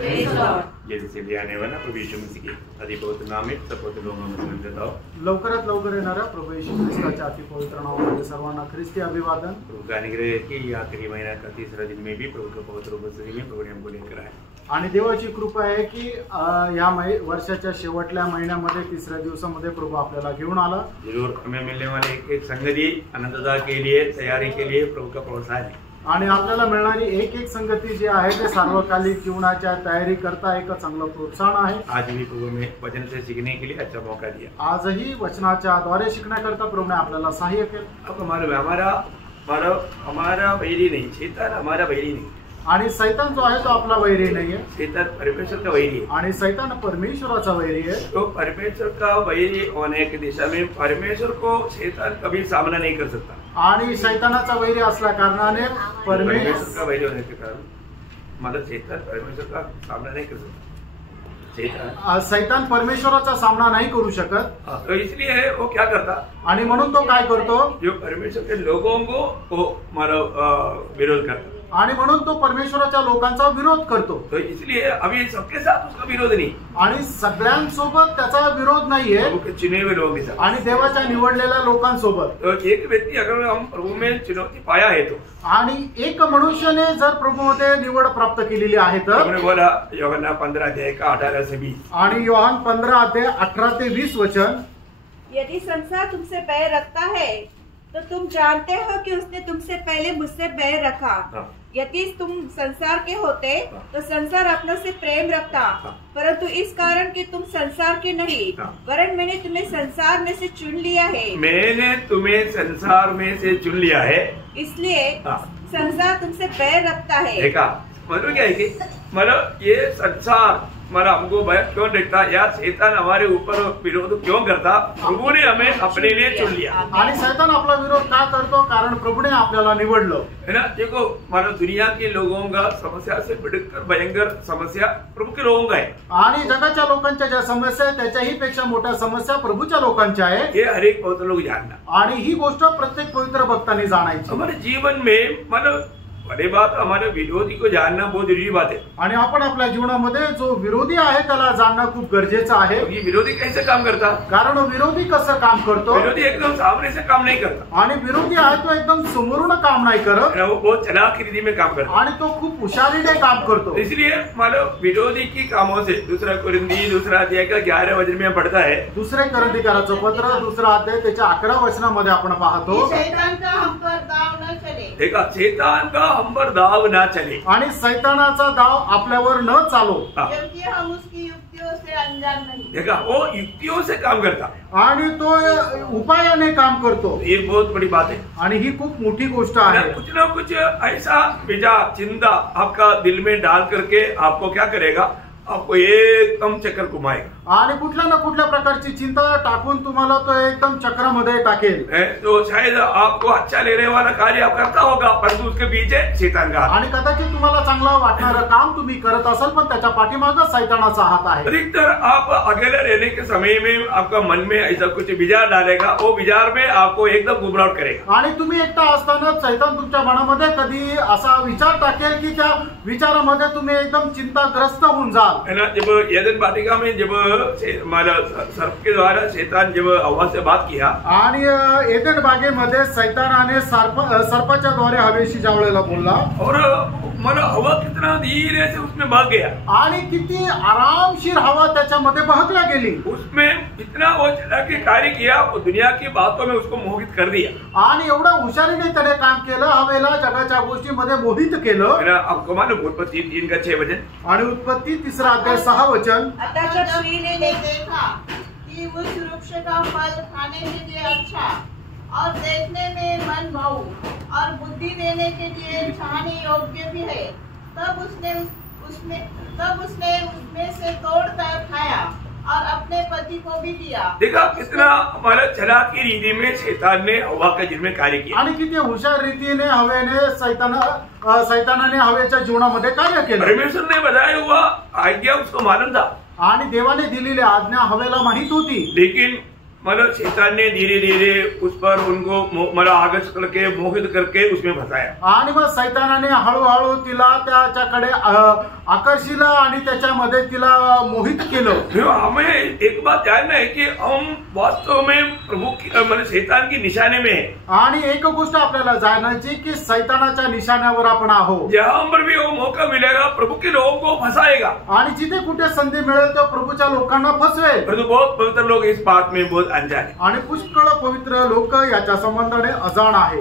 जैसे भी आने वाला प्रभु यीशु मसीह के अति पवित्र नाम में सब पवित्र लोगों में समझता हूँ। लवकरात लवकर येणाऱ्या प्रभू येशू ख्रिस्ताच्या अति पवित्र नावामध्ये सर्वांना ख्रिस्ती अभिवादन। प्रभु का अनुग्रह की ये आखिरी महीना का तीसरा दिन में भी प्रभु का पवित्र उपस्थिति में प्रभु ने हमको लेकर आए आणि देवाची कृपा आहे की या वर्षाच्या शेवटल्या महिन्यामध्ये तिसऱ्या दिवसामध्ये प्रभु आपल्याला घेऊन आला। जरूर हमें मिलने वाले एक संगति आनंदता के लिए तैयारी के लिए प्रभु का प्रोत्साहन है आणि आपल्याला मिळणारी एक संगती जी आहे ते सार्वकालिक जीवनाच्या तयारी करता एक चांगलं प्रोत्साहन आहे। आज भी प्रभु ने वचन से सीखने के लिए अच्छा मौका दिया। आजही वचनाच्या द्वारे शिकण्याकरता प्रभुने आपल्याला सहाय्य केलं। अब हमारा वैरी नहीं, शैतान हमारा वैरी नहीं आणि शैतान जो आहे तो आपला वैरी नाहीये, शैतान परमेश्वर का वैरी है आणि शैतान परमेश्वराचा वैरी है। तो परमेश्वर का वैरी होने की दिशा में परमेश्वर को शैतान कभी सामना नहीं कर सकता आणि शैतानाचा वैरी असल्या कारणाने परमेश्वर का वैरी होने के कारण मतलब शैतान परमेश्वर का सामना नहीं कर सकता। शैतान परमेश्वराचा सामना नहीं करू शकत। तो इसलिए वो क्या करता आणि म्हणून तो काय करतो, जो परमेश्वर के लोगों को वो मतलब विरोध करता आणि म्हणून तो परमेश्वराच्या लोकांचा विरोध करतो। तो इसलिए अभी सबके साथ उसका विरोध नहीं, आणि सगळ्यांसोबत त्याचा विरोध नाहीये, चुने हुए लोगों के साथ आणि देवाच्या निवडलेल्या लोकांसोबत। तो एक व्यक्ति अगर हम प्रभु में चुनौती पाया है तो आणि एक मनुष्याने जर प्रभूमध्ये निवड प्राप्त केलेली आहे तर हमने बोला यूहन्ना 15 अध्याय का 18 से 20 आणि योहान 15 अध्याय 18 ते 20 वचन, यदि संसार तुमसे बैर रखता है तो तुम जानते हो कि उसने तुमसे पहले मुझसे बैर रखा। यदि तुम संसार के होते तो संसार अपनों से प्रेम रखता, परंतु इस कारण कि तुम संसार के नहीं वरन मैंने तुम्हें संसार में से चुन लिया है। मैंने तुम्हें संसार में से चुन लिया है, इसलिए संसार तुमसे बैर रखता है। देखा मतलब क्या है कि मतलब ये संसार मतलब हमको भय क्यों देखता या शैतान हमारे ऊपर विरोध क्यों करता, प्रभु ने हमें अपने लिए चुन लिया। आणि शैतान आपला विरोध का करतो, कारण प्रभुने आपल्याला निवडलं है ना। देखो मतलब दुनिया के लोगों का समस्या से बढ़कर भयंकर समस्या प्रभु के लोगों का है, आणि जगाच्या लोकांच्या ज्या समस्या आहेत त्याच्याही पेक्षा मोठ्या समस्या प्रभुच्या लोकांच्या आहे। ये हर एक पवित्र लोग जानना, आणि ही गोष्ट प्रत्येक पवित्र भक्तांनी जाणायची। हमारे जीवन में मतलब बड़ी बात हमारे विरोधी को जानना बहुत जरूरी बात है, आणि आपण आपल्या जीवनामध्ये जो विरोधी आहे त्याला जाणणं खूप गरजेचं आहे। ये विरोधी कैसे काम करता, कारण विरोधी कसं काम करतो, विरोधी एकदम सामने से काम नहीं करता, आणि विरोधी आहे तो एकदम समोरून काम नाही करत, वो बहुत चालाकी रीति में काम करता, आणि तो खूप हुशारीने काम करतो। इसलिए मतलब विरोधी की कामों से दूसरा अध्याय का 11 वचन में पढ़ता है, दुसरे कोरिंथीकराचं पत्र 2 अध्याय त्याच्या 11 वचनामध्ये आपण पाहतो, शैतान का हम पर दाव न चले। देखा शैतान का हम पर दाव ना चले, आणि शैतानाचा दाव आपल्यावर न चालो, क्योंकि हम उसकी युक्तियों से अनजान नहीं। देखा वो युक्तियों से काम करता आणि तो उपायाने काम करतो। ये बहुत बड़ी बात है, आणि ही खूप मोठी गोष्ट आहे। कुछ ना कुछ ऐसा विचार चिंता आपका दिल में डाल करके आपको क्या करेगा, आपको एकदम चक्कर घुमाएगा, आणि कुठल्या ना कुठल्या प्रकारची चिंता टाकून तुम्हाला तो एकदम चक्रामध्ये टाकेल। तो शायद आपको अच्छा लेने वाला कार्य आप करता होगा परंतु उसके पीछे शैतान का हाथ, आणि कदाचित तुम्हाला चांगलं वाटणारं काम तुम्ही करत असाल पण त्याच्या पाठीमागे शैतानाचा हात आहे। अधिकतर आप अकेले रहने के समय में आपका मन में ऐसा कुछ विचार डालेगा, वो विचार में आपको एकदम गुमराह करेगा, आणि तुम्ही एकटा असताना शैतान तुमच्या मनामध्ये कधी असा विचार टाकेल की त्या विचारामध्ये तुम्ही एकदम चिंताग्रस्त होऊन जाल। है ना। जब एदन वाटिका में जब हमारा सर्प के द्वारा शैतान जब हवा से बात किया, आणि एदन बागेमध्ये शैतानाने सर्पाच्या द्वारे हवेशी ज्यावेळेला बोलला, और मतलब हवा कितना धीरे से उसमें बह गया, आणि किती आरामशीर हवा त्याच्यामध्ये बहकल्या गेली, उसमें इतना वो चला के कार्य किया, वो दुनिया की बातों में उसको मोहित कर दिया, आणि एवढं हुशारीने त्याने काम केलं, हवेला जगाच्या गोष्टींमध्ये मोहित केलं। आपको मालूम उत्पत्ति 3 का 6 वचन, आणि उत्पत्ति 3 अध्याय 6 वचन, अतः जब स्त्री ने देखा कि उस वृक्ष का फल खाने के लिए अच्छा और देखने में मन भाऊ और बुद्धि देने के लिए चाहने योग्य भी है, तब उसने उसमें से तोड़कर खाया और अपने पति को भी दिया। देखा कितना हमारा चालाकी रीति में शैतान ने हवा का जीवन में कार्य किया, आणि किती हुशार रीतीने हवेने शैतानाने हवेच्या जीवनामध्ये कार्य केलं। परमेश्वर ने बताया हुआ आज्ञा उसको मालूम था, आणि देवाने दिलेली आज्ञा हवेला माहित होती, लेकिन मतलब शैतान ने धीरे धीरे उस पर उनको मतलब आकर्षित करके मोहित करके उसमें फंसाया। आणि मग सैतानाने हळूहळू तिला त्याच्याकडे आकर्षिलं आणि त्याच्यामध्ये तिला मोहित केलं। हमें एक बात जानना है कि हम वास्तव में प्रभु की मतलब शैतान की निशाने में है। आणि एक गोष्ट आपल्याला जाणायची की सैतानाच्या निशाण्यावर आपण आहोत। जहां पर भी वो मौका मिलेगा प्रभु के लोगों को फंसाएगा आणि जिथे कुठे संधी मिळेल तो प्रभूच्या लोकांना फसवेल। परंतु बहुत पवित्र लोग इस बात में बहुत अनजान है आणि पुष्कळ पवित्र लोक याच्या संबंधाने अजाण आहे।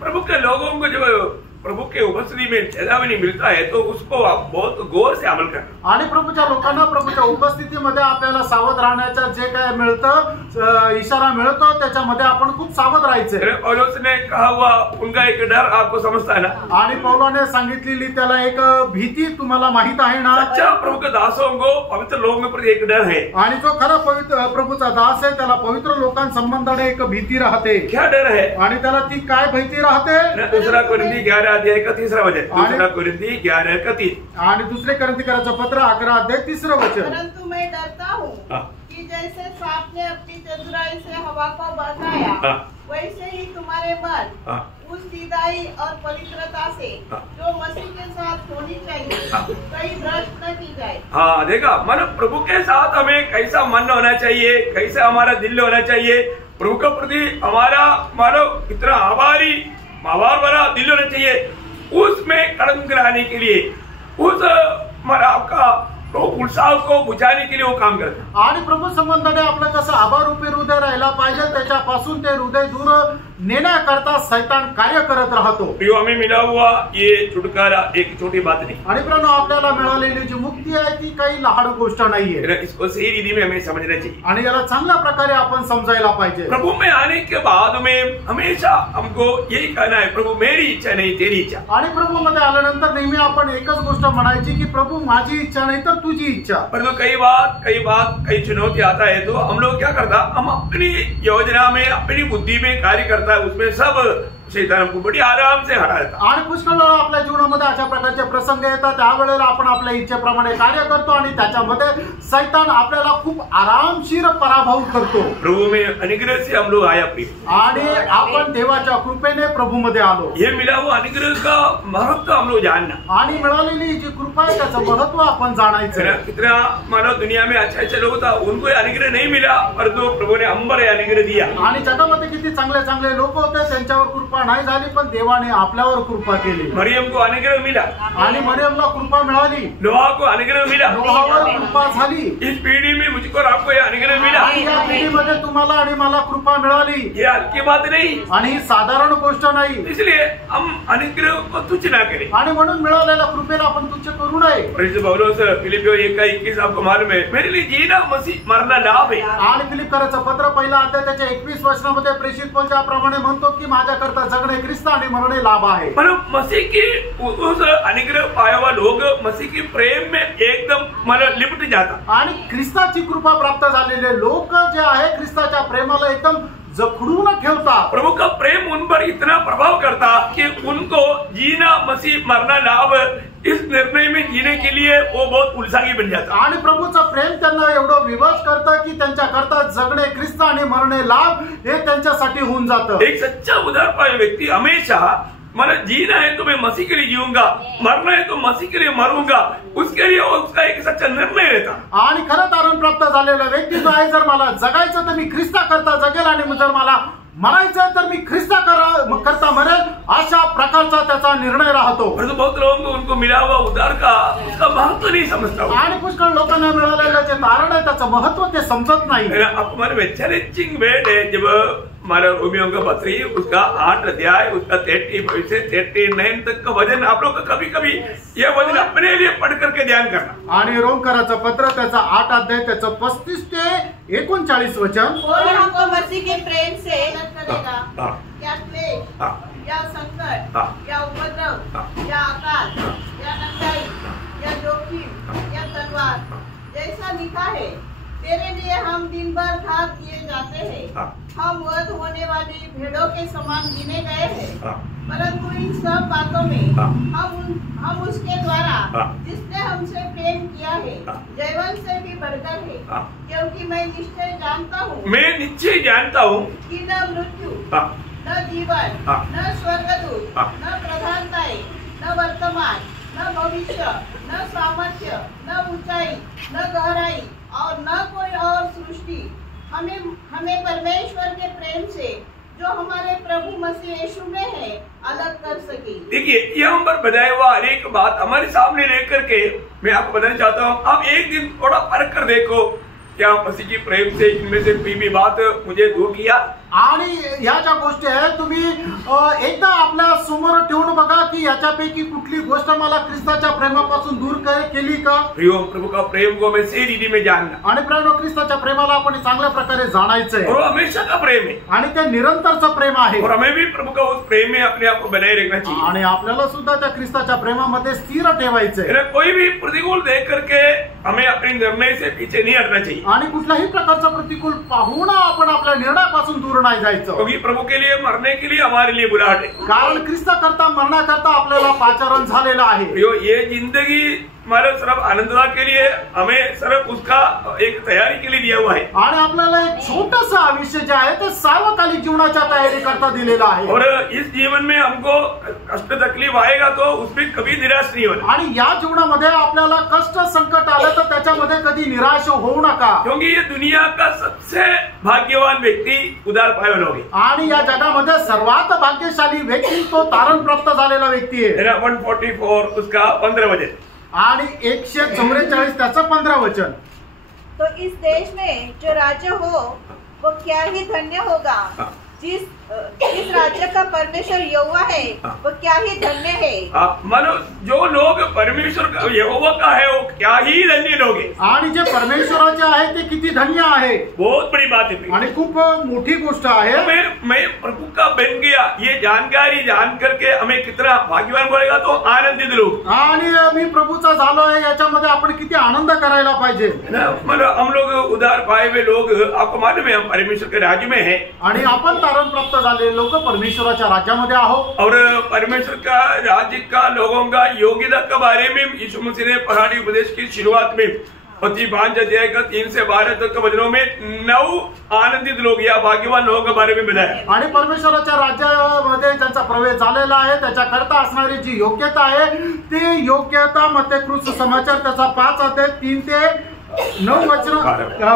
प्रभु के लोगों को जब प्रभु के उपस्थिति में चेतावनी मिलता है तो उसको आप बहुत गौर से अमल करना। आणि प्रभूच्या लोकांना प्रभूच्या उपस्थितीमध्ये आपल्याला सावध राहण्याचं जे काय मिळतं इशारा मिळतो त्याच्यामध्ये आपण खूप सावध राहायचे। पौलुस ने कहा हुआ उनका एक डर आपको समझता है ना। आणि पौलाने सांगितलेली त्याला एक भीती तुम्हाला माहित आहे ना। सच्चा प्रभु के दासों को पवित्र लोगों के प्रति एक डर है। आणि जो खरा पवित्र प्रभूचा दास आहे त्याला पवित्र लोकांसंबंधाने एक भीती राहते। क्या डर है? आणि त्याला ती काय भीती राहते? दूसरा कोरिन्थी 11 अध्याय का 3रा वचन। दूसरा कोरिन्थी 11 का 3। आणि दुसरे कोरिन्थीकरांचं पत्र 11 अध्याय 3रं वचन। परंतु मैं डरता हूँ कि जैसे सांप ने अपनी चतुराई से हवा को बहकाया वैसे ही तुम्हारे मन उस सीधाई और पवित्रता से जो मसीह के साथ होनी चाहिए कहीं भ्रष्ट न की जाए। हाँ देखा मतलब प्रभु के साथ हमें कैसा मन होना चाहिए, कैसा हमारा दिल होना चाहिए, प्रभु के प्रति हमारा मानो इतना आभार भरा दिल होना चाहिए। उसमें कलंक लाने के लिए उस हमारा आपका उत्साह को बुझाने के लिए वो काम करता। आणि प्रभू संबंधाने आपलं कसं आभारूपी हृदय राहायला पाहिजे, त्याच्यापासून ते हृदय दूर नेण्याकरता सैतान कार्य करत राहतो। हमें मिला हुआ ये छुटकारा एक छोटी बात नहीं। आणि प्रभू आपल्याला मिळालेली जी मुक्ती आहे ती काही लहान गोष्ट नाहीये। इसको सही रीति में हमें समझना चाहिए आणि याला चांगल्या प्रकारे आपण समजायला पाहिजे। प्रभु में आने के बाद में हमेशा हमको यही कहना है प्रभु मेरी इच्छा नहीं तेरी इच्छा। आणि प्रभू मध्ये आल्यानंतर नेहमी आपण एकच गोष्ट म्हणायची की प्रभु माझी इच्छा नहीं तर तुझी इच्छा। परंतु कई चुनौती आता है तो हम लोग क्या करता, हम अपनी योजना में अपनी बुद्धि में कार्य करता है, उसमें सब शैतान हमको बड़ी आराम से हरा देता। आणि पुष्कळ वेळा आपल्या जीवनामध्ये अशा प्रकारचे प्रसंग येतात त्यावेळेला आपण आपल्या इच्छेप्रमाणे कार्य करतो आणि त्याच्यामध्ये सैतान आपल्याला खूप आरामशीर पराभव करतो। प्रभु में अनुग्रह से हम लोग आया प्रिय, आणि आपण देवाच्या कृपेने प्रभु मध्ये आलो। ये मिला हुआ अनुग्रह का महत्व हम लोग जानना आणि मिळालेली जी कृपा आहे त्याचं महत्व आपण जाणायचं। कितना मानो दुनिया में अच्छे लोग था उनको अनुग्रह नहीं मिला परंतु प्रभु ने अंबर अनुग्रह दिया। आणि जगामध्ये किती चांगले लोक होते त्यांच्यावर कृपा नाही झाली पण देवाने आपल्यावर कृपा केली। मरियम को अनुग्रह मिला आणि मरियमला कृपा मिळाली। नोहा को अनुग्रह मिला। नोहावर कृपा झाली। इस पीढ़ी में मुझको और आपको ये अनुग्रह मिला। या पिढीमध्ये तुम्हाला आणि मला कृपा मिळाली। ये हल्की बात नहीं आणि ही साधारण गोष्ट नाही। इसलिए हम अनुग्रह को तुच्छ ना करें आणि म्हणून मिळालेल्या कृपेला आपण तुच्छ करू नये। पौलुस फिलिपियों 1:21 आपको मालूम है मेरे लिए जीना मसीह मरना लाभ है। आणि फिलिप्पीकरांचं पत्र पहिला अध्याय त्याच्या 21 वचनामध्ये प्रेषित पौल ज्याप्रमाणे म्हणतो की माझ्याकरता जगणे ख्रिस्त आणि मरणे लाभ आहे। मतलब मसीह की उस अनुग्रह पाया हुआ लोग मसीह की प्रेम में एकदम मतलब लिपट जाता। आणि ख्रिस्ताची कृपा प्राप्त झालेले लोक जे आहे ख्रिस्ताच्या प्रेमाला एकदम जखडून ठेवता। प्रभु का प्रेम उन पर इतना प्रभाव करता कि उनको जीना मसीह मरना लाभ इस निर्णय में जीने के लिए वो बहुत उत्साही बन जाता। आणि प्रभूचं प्रेम त्यांना एवढं विवश करतं की त्यांच्याकरता जगणे ख्रिस्त आणि मरणे लाभ हे त्यांच्यासाठी होऊन जातं। एक सच्चा उदारपाय व्यक्ति हमेशा मतलब जीना है तो मैं मसीह के लिए जीऊंगा, मरना है तो मसीह के लिए मरूंगा, उसके लिए उसका एक सच्चा निर्णय रहता। आणि खरं तारण प्राप्त झालेला व्यक्ती जो आहे जर मला जगायचं तर मी ख्रिस्ता करता जगेल आणि जर मला मरायचं तर मी ख्रिस्ता करता मरेल अशा प्रकारचा त्याचा निर्णय राहतो। परंतु बहुत लोगों को उनको मिला हुआ उद्धार का उसका महत्व नहीं समझता। आणि पुष्कळ लोकांना मिळालेलं जे तारण आहे त्याचं महत्व ते समजत नाही। आपको मालूम चैलेंजिंग वर्ड है जब हमारा रोमियो का पत्री उसका 8 अध्याय उसका 30 से 39 तक का वचन आप लोग कभी कभी ये वचन अपने लिए पढ़ करके ध्यान करना। आणि रोमकराचं पत्र त्याचा 8 अध्याय त्याचं 35 ते 39 वचन। और हमको मसीह के प्रेम से करेगा या क्लेश या संकट या उपद्रव या अकाल या नंगाई या जोखिम या तलवार जैसा लिखा है तेरे लिए हम दिन भर घात किए जाते हैं, हम वध होने वाली भेड़ों के समान गिने गए हैं। परंतु इन सब बातों में हाँ। हम उसके द्वारा हाँ। जिसने हमसे प्रेम किया है हाँ। जयवंत से भी बढ़कर है, हाँ। क्योंकि मैं निश्चय जानता हूँ मैं निश्चय जानता हूँ कि न मृत्यु, हाँ, न जीवन, हाँ। न स्वर्गदूत, हाँ। न प्रधानताएं, न वर्तमान, न भविष्य, न सामर्थ्य, न ऊंचाई, न गहराई और न कोई और सृष्टि हमें परमेश्वर के प्रेम से जो हमारे प्रभु मसीह यीशु में है अलग कर सके। देखिए, यहाँ पर बताया हुआ हर एक बात हमारे सामने लेकर के मैं आपको बताना चाहता हूँ। आप एक दिन थोड़ा परख कर देखो, क्या मसीह की प्रेम से इनमें से कोई भी बात मुझे दूर किया। आणि ह्या ज्या गोष्टी आहेत तुम्ही एकदा आपल्या समोर ठेवून बघा की याच्यापैकी कुठली गोष्ट मला ख्रिस्ताच्या प्रेमापासून दूर केली का। प्रियो, प्रभु का प्रेम को हमें सही रीति में जानना, आणि प्रेम ख्रिस्ताच्या प्रेमाला आपण चांगल्या प्रकारे जाणायचंय, और वो हमेशा का प्रेम है, आणि ते निरंतरचं प्रेम आहे, और हमें भी प्रभु का उस प्रेम में अपने आप को बनाए रखना चाहिए। आणि आपल्याला सुद्धा त्या ख्रिस्ताच्या प्रेमामध्ये स्थिर ठेवायचंय। मेरा कोई भी प्रतिकूल देख करके हमें अपने निर्णय से पीछे नहीं हटना चाहिए, आणि कुठल्याही प्रकारचा प्रतिकूल पाहून आपण आपल्या निर्णयापासून दूर नाही जायचं, क्योंकि प्रभु के लिए मरने के लिए हमारे लिए बुलाहट है। कारण ख्रिस्त करता मरणाकरता आपल्याला पाचारण झालेलं आहे। प्रियो, ये जिंदगी हमारे सिर्फ आनंदता के लिए, हमें सिर्फ उसका एक तैयारी के लिए दिया हुआ है, आणि आपल्याला एक छोटंसं आयुष्य जे आहे ते सार्वकालिक जीवनाच्या तयारी करता दिलेलं आहे। और इस जीवन में हमको कष्ट तकलीफ आएगा तो उसमें कभी निराश नहीं होना, आणि या जीवनामध्ये आपल्याला कष्ट संकट आलं तर त्याच्यामध्ये कधी निराश होऊ नका, क्योंकि ये दुनिया का सबसे भाग्यवान व्यक्ति उदार पाए लोग है। आणि या जगामध्ये सर्वात भाग्यशाली व्यक्ती तो तारण प्राप्त झालेला व्यक्ती आहे। 144 उसका 15 वचन, आणि 144 त्याचं 15 वचन। तो इस देश में जो राज्य हो वो क्या ही धन्य होगा, जिस राज्य का परमेश्वर यहोवा है वो क्या ही धन्य है। मानो जो लोग परमेश्वर का यहोवा का है वो क्या ही धन्य लोग है, आणि जे परमेश्वराचे आहे ते किती धन्य आहे, बहुत बड़ी बात है। आणि खूप मोठी गोष्ट आहे। मैं प्रभु का बन गया, ये जानकारी जान करके हमें कितना भाग्यवान बोलेगा तो आनंदित लोग, आणि मी प्रभूचा झालो आहे याच्यामध्ये आपण किती आनंद करायला पाहिजे। मतलब हम लोग उदार पाए हुए लोग, आपको मालूम है हम परमेश्वर के राज्य में है, आणि आपण तारण प्राप्त झालेले लोक परमेश्वराच्या राज्यामध्ये आहोत। और परमेश्वर का राज्य का लोगों का योग्यता के बारे में यीशु मसीह ने पहाड़ी उपदेश की शुरुआत में 5 अध्याय का 3 से 12 तक के वचनों में 9 आनंदित लोग या भाग्यवान लोगों के बारे में बताया। आणि परमेश्वराच्या राज्यामध्ये ज्यांचा प्रवेश झालेला आहे त्याच्याकरता असणारी जी योग्यता आहे ती योग्यता मत्तेकृत समाचार त्याचा 5 अध्याय 3 ते 9 वचन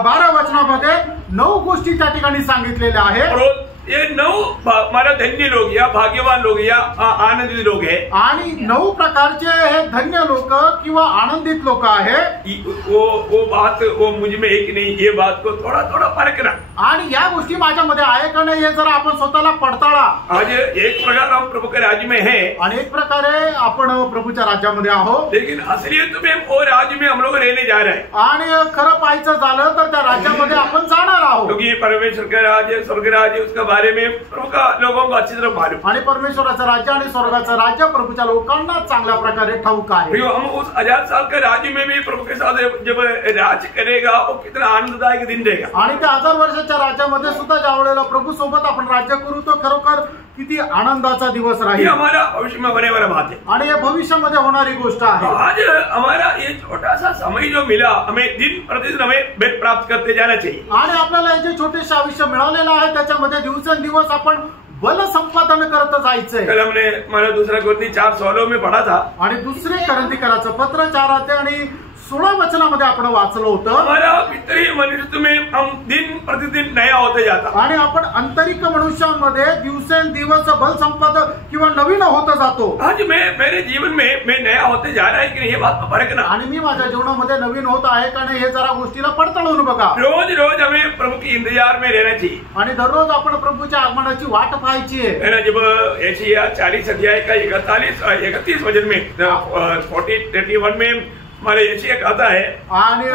12 वचनामध्ये 9 गोष्टी त्या ठिकाणी सांगितलेल्या आहेत। ये 9 हमारा धन्य लोग या भाग्यवान लोग या आनंदित लोग है, आणि 9 प्रकारचे हे धन्य लोक किंवा आनंदित लोक आहेत। वो बात वो मुझ में है कि नहीं, ये बात को थोड़ा थोड़ा परखना, आणि या गोष्टी माझ्यामध्ये आहे का नाही हे जरा आपण स्वतःला पडताळा। आज एक प्रकार हम प्रभु के राज्य में है, आणि एक प्रकारे आपण प्रभूच्या राज्यामध्ये आहोत, लेकिन असलियत में वो राज्य में हम लोग रहने जा रहे हैं, आणि खरं पाहायचं झालं तर त्या राज्यामध्ये आपण जाणार आहोत, क्योंकि परमेश्वर का राज्य स्वर्ग राज्य उसका बारे में प्रभु का लोगों को अच्छी तरह मालूम, आणि परमेश्वराचं राज्य आणि स्वर्गाचं राज्य प्रभूच्या लोकांना चांगल्या प्रकारे ठाऊक आहे। हम उस 1000 साल के राज्य में भी प्रभु के साथ जब राज करेगा वो कितना आनंददायक दिन देगा, आणि त्या 1000 वर्षाच्या राज्यामध्ये सुद्धा ज्या वेळेला प्रभू सोबत आपण राज्य करू तो खरोखर किती आनंदाचा दिवस ये राहील, हमारा भविष्य में होने वाला बात है। आणि हे भविष्यामध्ये होणारी गोष्ट आहे। आज हमारा ये छोटा सा समय जो मिला, हमें दिन प्रतिदिन हमें भेद प्राप्त करते जाना चाहिए, आणि आपल्याला हे जे छोटेसे आयुष्य मिळालेलं आहे त्याच्यामध्ये दिवसेंदिवस आपण बल संपादन करत जायचंय। कल हमने हमारा दूसरा कोरिन्थी 4:16 में पढ़ा था, आणि दुसरे कोरिन्थीकराचं पत्र 4 अध्याय आणि 16 वचनामध्ये आपण वाचलं होतं, हमारा भीतरी मनुष्य में हम दिन प्रतिदिन नया होते जाता, आणि आपण आंतरिक मनुष्यांमध्ये दिवसेंदिवस बल संपादन किंवा नवीन होत जातो। आज मेरे जीवन में मैं नया होते जा रहा है कि नहीं, ये बात को परखना, आणि मी माझ्या जीवनामध्ये नवीन होत आहे का नाही हे जरा गोष्टीला पडताळून बघा। रोज रोज हमें प्रभु के इंतजार में रहना चाहिए, आणि दररोज आपण प्रभूच्या आगमनाची वाट पाहायची आहे। जब यशायाह 40 अध्याय का 31 वचन में 40:31 में हमारे यशायाह कहता है, आणि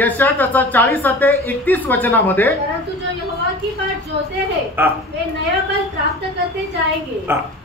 यशायाह त्याचा 40 अध्याय 31 वचनामध्ये, परंतु जो यहोवा की बाट जोते हैं वे नया बल प्राप्त करते जाएंगे,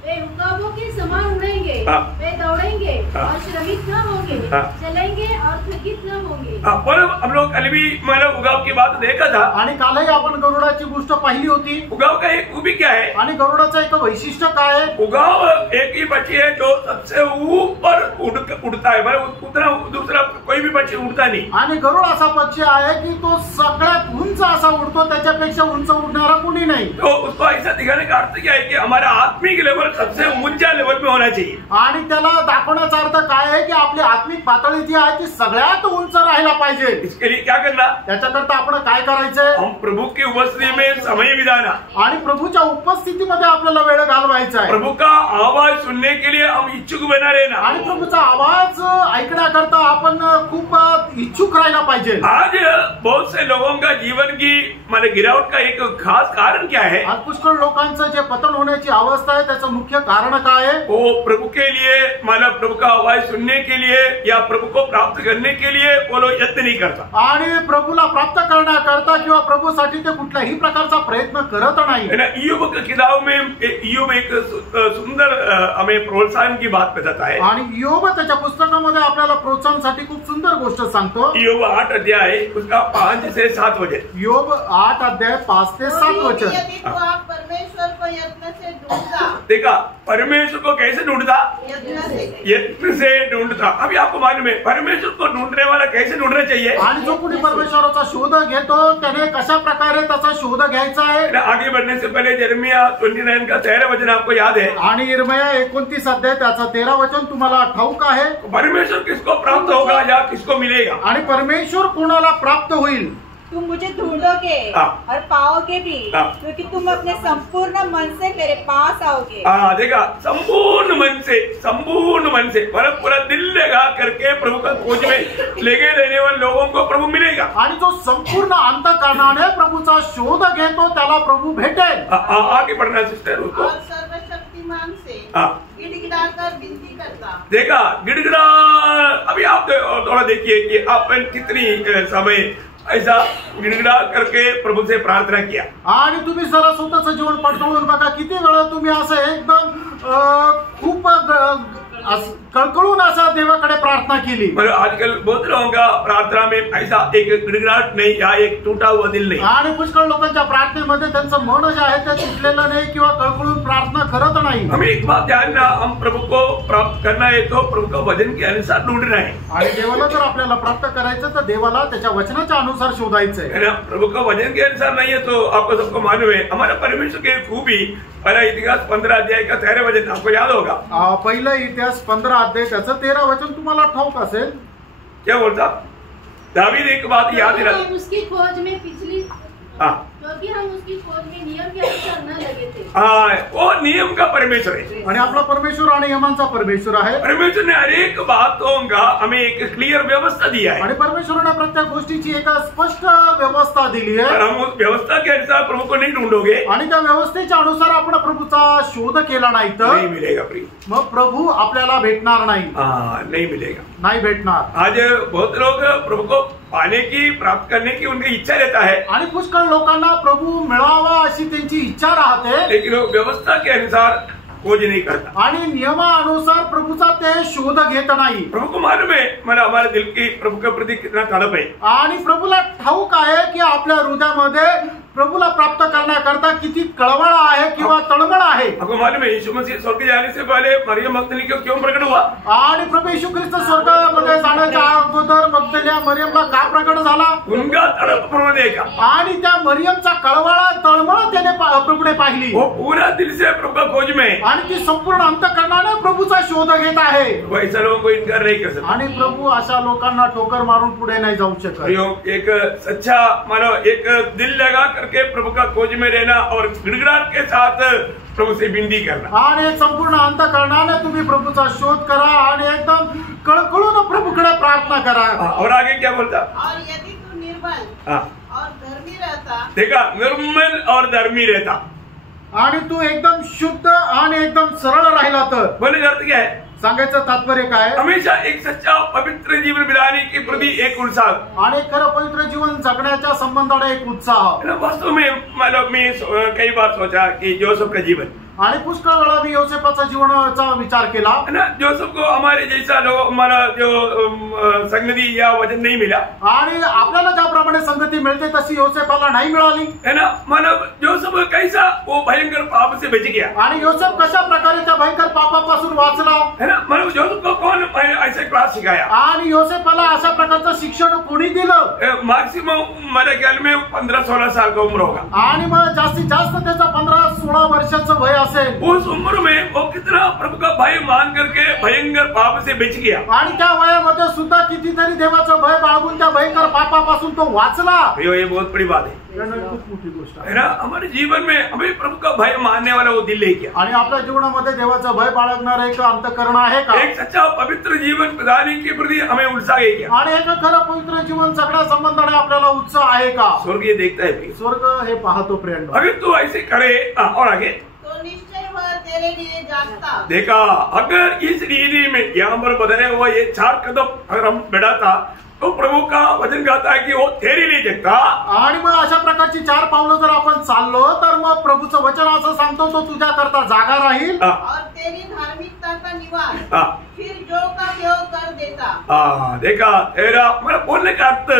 वे उकाबों के समान उड़ेंगे, वे दौड़ेंगे और श्रमित न होंगे, चलेंगे और आनंदित न होंगे। पर हम लोग कल भी मतलब उगाव की बात देखा था। आणि कालही आपण गरुडाची गोष्ट पाहिली होती। उगाव का एक खूबी क्या है? आणि गरुडाचं एक वैशिष्ट्य काय आहे? उगाव एक ही पक्षी है जो सबसे ऊपर उड़ता है, मतलब उतना दूसरा कोई भी पक्षी उड़ता नहीं। आणि गरुड असा पक्षी आहे की तो सगळ्यात उंच असा उडतो, त्याच्यापेक्षा उंच उडणारा कोणी नाही। तो उसको ऐसा दिखाने का अर्थ क्या है कि हमारा आत्मिक लेवल सबसे ऊंचा लेवल में होना चाहिए। आणि त्याला दाखवण्याचा अर्थ काय आहे की आपली आत्मिक पातळी जी आहे ती सगळ्यात उंच राहायला पाहिजे। इसके लिए क्या करना? त्याच्याकरता आपण काय करायचंय? हम प्रभु की उपस्थिति में समय बिताना, आणि प्रभूच्या उपस्थितीमध्ये आपल्याला वेळ घालवायचा आहे। प्रभु का आवाज सुनने के लिए हम इच्छुक बना रहना। आणि प्रभूचा आवाज ऐकण्याकरता आपण खूप इच्छुक राहायला पाहिजे। आज बहुत से लोगों का जीवन की माने गिरावट का एक खास कारण क्या है? आज पुष्कळ लोकांचं जे पतन होण्याची अवस्था आहे त्याचं मुख्य कारण काय आहे? वो प्रभु के लिए मतलब प्रभु का आवाज सुनने के लिए या प्रभु को प्राप्त करने के लिए वो लोग यत्न नहीं करता। आणि प्रभूला प्राप्त करण्याकरता किंवा प्रभूसाठी ते कुठल्याही प्रकारचा प्रयत्न करत नाही। ईयोब की किताब में ईयोब एक सुंदर हमें प्रोत्साहन की बात बताता है। आणि ईयोब त्याच्या पुस्तकामध्ये आपल्याला प्रोत्साहनासाठी खूप सुंदर गोष्ट सांगतो। ईयोब 8 अध्याय उसका 5 से 7 वचन। ईयोब 8 अध्याय 5 ते 7 वचन। यदि तो आप परमेश्वर को यत्न से ढूंढता, देखा परमेश्वर को कैसे ढूंढता? यत्न से ढूंढता। अभी आपको मालूम है परमेश्वर को ढूंढने वाला कैसे ढूंढना चाहिए? आणि जो कोणी परमेश्वराचा शोध घेतो त्याने कशा प्रकारे त्याचा शोध घ्यायचा आहे? आगे बढ़ने से पहले यिर्मयाह 29 का 13 वचन आपको याद है? आणि यिर्मयाह 29 अध्याय त्याचा 13 वचन तुम्हाला ठाऊक आहे? परमेश्वर किसको प्राप्त होगा या किसको मिलेगा? आणि परमेश्वर कोणाला प्राप्त होईल? तुम मुझे ढूंढोगे और पाओगे भी, क्योंकि तुम अपने संपूर्ण मन से मेरे पास आओगे। देखा, संपूर्ण मन से मतलब पूरा दिल लगा करके प्रभु का खोज में लेके रहने वाले लोगों को प्रभु मिलेगा। आणि जो संपूर्ण अंतःकरणाने प्रभूचा शोध घेतो त्याला प्रभू भेटेल। आगे बढ़ना सिस्टर उसको। और सर्वशक्तिमान से गिड़गिड़ाकर विनती करता। देखा, गिड़गिड़ा। अभी आप थोड़ा देखिए कि अपन कितनी समय ऐसा गिड़गिड़ा करके प्रभु से प्रार्थना किया। आणि तुम्ही जरा स्वतःचं जीवन पडताळून बघा, किती वेळा तुम्ही असं एकदम खूप कळकळून असं देवाकडे प्रार्थना केली। मतलब आजकल बहुत लोगों का प्रार्थना में ऐसा एक गिड़गिड़ाहट नहीं या एक टूटा हुआ दिल नहीं। आणि पुष्कळ लोकांच्या प्रार्थनेमध्ये त्यांचं मन जे आहे ते तुटलेलं नाही किंवा कळकळून प्रार्थना करत नाही। हमें एक बात ध्यान रखना, हम प्रभु को प्राप्त करना है तो प्रभु का वचन के अनुसार ढूंढना है। आणि देवाला जर आपल्याला प्राप्त करायचं तर देवाला त्याच्या वचनाच्या अनुसार शोधायचंय है ना। प्रभु का वचन के अनुसार नहीं है तो आपको सबको मालूम है हमारा परमेश्वर की खूबी। पहला इतिहास 15 अध्याय का 13 वचन आपको याद होगा। पहिला इतिहास 15 अध्याय त्याचं 13 वचन तुम्हाला ठाऊक असेल। क्या बोलता? दावीद एक बात याद दिला, उसकी खोज में पिछली क्योंकि हम उसकी खोज में नियम के अनुसार न लगे थे। वो नियम का परमेश्वर है आणि आपला परमेश्वर आणि नियमांचा परमेश्वर आहे। परमेश्वर ने हर एक बातों का हमें एक क्लियर व्यवस्था दिया है आणि परमेश्वराने प्रत्येक गोष्टीची एक स्पष्ट व्यवस्था दिली आहे। और हम उस व्यवस्था के अनुसार प्रभु को नहीं ढूंढोगे आणि त्या व्यवस्थेच्या अनुसार आपण प्रभूचा शोध केला नाही तर नहीं मिलेगा प्रिय। मग प्रभू आपल्याला भेटणार नाही। नहीं मिलेगा, नाही भेटणार। आज बहुत लोग प्रभु को पाने की प्राप्त करने की उनकी इच्छा रहता है, आणि पुष्कळ लोकांना प्रभू मिळावा अशी त्यांची इच्छा राहते, लेकिन वो व्यवस्था के अनुसार खोज नहीं करता आणि नियमानुसार प्रभूचा ते शोध घेत नाही। प्रभु को मालूम है मतलब हमारे दिल की प्रभु के प्रति कितना तड़प है। आणि प्रभूला ठाऊक आहे की आपल्या हृदयामध्ये प्रभूला प्राप्त करण्याकरता किती कळवळ आहे किंवा तळमळ आहे। आपको मालूम है यीशु मसीह स्वर्ग जाने से पहले मरियम मगदलीनी को क्यों प्रकट हुआ? आणि प्रभू येशू ख्रिस्त स्वर्गामध्ये जाण्याच्या अगोदर मगदलिया मरियमला का प्रकट झाला? उनका तड़प प्रभु ने देखा आणि त्या मरियमचा कळवळा तळमळ त्याने प्रभूने पाहिली। वो पूरा दिल से प्रभु का खोज में, आणि ती संपूर्ण अंतःकरणाने प्रभूचा शोध घेत आहे। वो ऐसा लोगों को इनकार नहीं कर सकता। आणि प्रभू अशा लोकांना ठोकर मारून पुढे नाही जाऊ शकत। एक सच्चा मानो एक दिल लगा करके प्रभु का खोज में रहना और गिड़गिड़ाहट के साथ प्रभु से विनती करना। आणि एक संपूर्ण अंतःकरणाने तुम्ही प्रभूचा शोध करा आणि एकदम कळकळून प्रभूकडे प्रार्थना करा। और आगे क्या बोलता? और यदि तू निर्मल और धर्मी रहता। देखा, निर्मल और धर्मी रहता। आणि तू एकदम शुद्ध आणि एकदम सरळ राहिला तर बोले अर्थ क्या है? सांगायचं तात्पर्य काय? हमेशा एक सच्चा पवित्र जीवन बिताने के प्रति एक उत्साह आणि खरं पवित्र जीवन जगण्याच्या संबंधाने एक उत्साह। वास्तव में मतलब मैं कई बार सोचा कि जोसेफ का जीवन आणि पुष्कळ वेळा मी योसेफाचा जीवनाचा विचार केला। जोसेफ को हमारे जैसा लोग हमारा जो संगति या वचन नहीं मिला, आणि आपल्याला ज्याप्रमाणे संगती मिळते तशी योसेफाला नाही मिळाली, है ना। मतलब जोसेफ कैसा वो भयंकर पाप से बच गया, आणि योसेफ कशा प्रकारे त्या भयंकर पापापासून वाचला, है ना। मतलब जोसेफ को कौन ऐसे क्लास सिखाया, आणि योसेफाला अशा प्रकारचं शिक्षण कोणी दिलं? मैक्सिमम मेरे ख्याल में 15-16 साल का उम्र होगा, आणि मग जास्तीत जास्त त्याचा 15-16 वर्षाचं वय असेल। उस उम्र में वो कितना प्रभु का भय मान करके भयंकर पाप से बच गया, आणि त्या वयामध्ये सुद्धा कितीतरी देवाचं भय बाळगून त्या भयंकर पापापासून तो वाचला। ये बहुत बड़ी बात है, खूप मोठी गोष्ट है ना। हमारे जीवन में हमें प्रभु का भय मानने वाला वो दिल लेके, आणि आपल्या जीवनामध्ये देवाचं भय बाळगणारं एक अंतःकरण आहे का? एक सच्चा पवित्र जीवन प्रदान के प्रति हमें उत्साह है क्या? आणि एक खरं पवित्र जीवन सगळ्या संबंधाने आपल्याला उत्साह आहे का? स्वर्ग ये देखता है प्रिय, स्वर्ग हे पाहतो प्रिय। अगर तू ऐसे करे और आगे तो निश्चय वह तेरे लिए जागता। देखा, अगर इस रीति में यहाँ पर बताया हुआ ये 4 कदम अगर हम बढ़ाता तो प्रभु का वचन कहता है कि वो तेरे लिए जगता। आणि मग अशा प्रकारची 4 पावलं जर आपण चाललो तर मग प्रभूचं वचन असं सांगतो तो तुझ्या करता जागा राहील और तेरी धार्मिकता का निवास फिर जो का त्यो कर देता। देखा, तेरा मतलब बोलने का अर्थ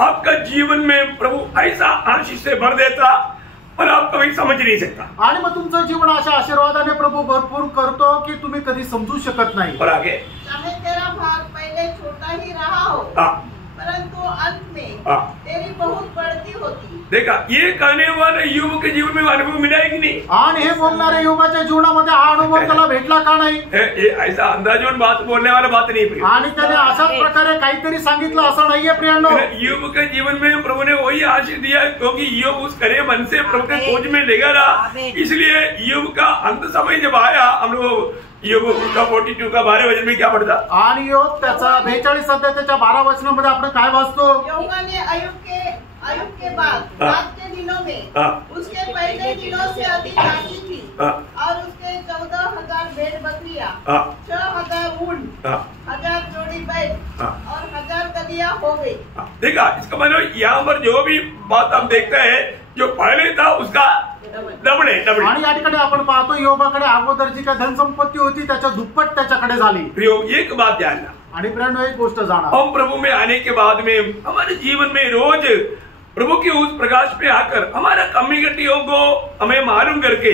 आपका जीवन में प्रभु ऐसा आशीष से भर देता पर आप कभी समझ नहीं सकता, आणि मग तुमचं जीवन अशा आशीर्वादाने प्रभू भरपूर करतो की तुम्ही कधी समजू शकत नाही। और आगे चाहे तेरा भाग पहले छोटा ही रहा हो, परंतु अंत में तेरी बहुत बढ़ती होती। देखा, ये कहने वाले युवक के जीवन में अनुभव मिला है कि नहीं? आणि हे बोलणारे युवकाच्या जीवनामध्ये हा अनुभव त्याला भेटला का नाही? ये ऐसा अंदाजोन बात बोलने वाला बात नहीं प्रिय, आणि त्याने अशाच प्रकारे काहीतरी सांगितलं असं नाहीये प्रियांनो। युवक के जीवन में प्रभु ने वही आशीष दिया क्योंकि युवक उस करे मन से प्रभु के खोज में लेगा रहा, इसलिए युवक का अंत समय जब आया हम लोग युवक का 42 का 12 वचन में क्या पढ़ता? आणि योग त्याचा 42 अध्यायाच्या 12 वचनामध्ये आपण काय वाचतो? यहोवा ने अय्यूब के बाद रात के दिनों में उसके पहले दिनों से अधिक राशि थी, और उसके 14,000 भेड़ बकरियां, 6,000 ऊंट, 1,000 जोड़ी बैल और 1,000 गदहियां हो गई। देखा, इसका मतलब यहाँ पर जो भी बात हम देखते हैं जो पहले था उसका डबल है, डबल। आणि या ठिकाणी आपण पाहतो योबाकडे अगोदर जी काय धनसंपत्ती होती त्याच्या दुप्पट त्याच्याकडे झाली। प्रयोग एक बात जानना, आणि प्रियांनो एक गोष्ट जाणा, हम प्रभु में आने के बाद में हमारे जीवन में रोज प्रभु के उस प्रकाश पे आकर हमारा कम्युनिटियों को हमें मालूम करके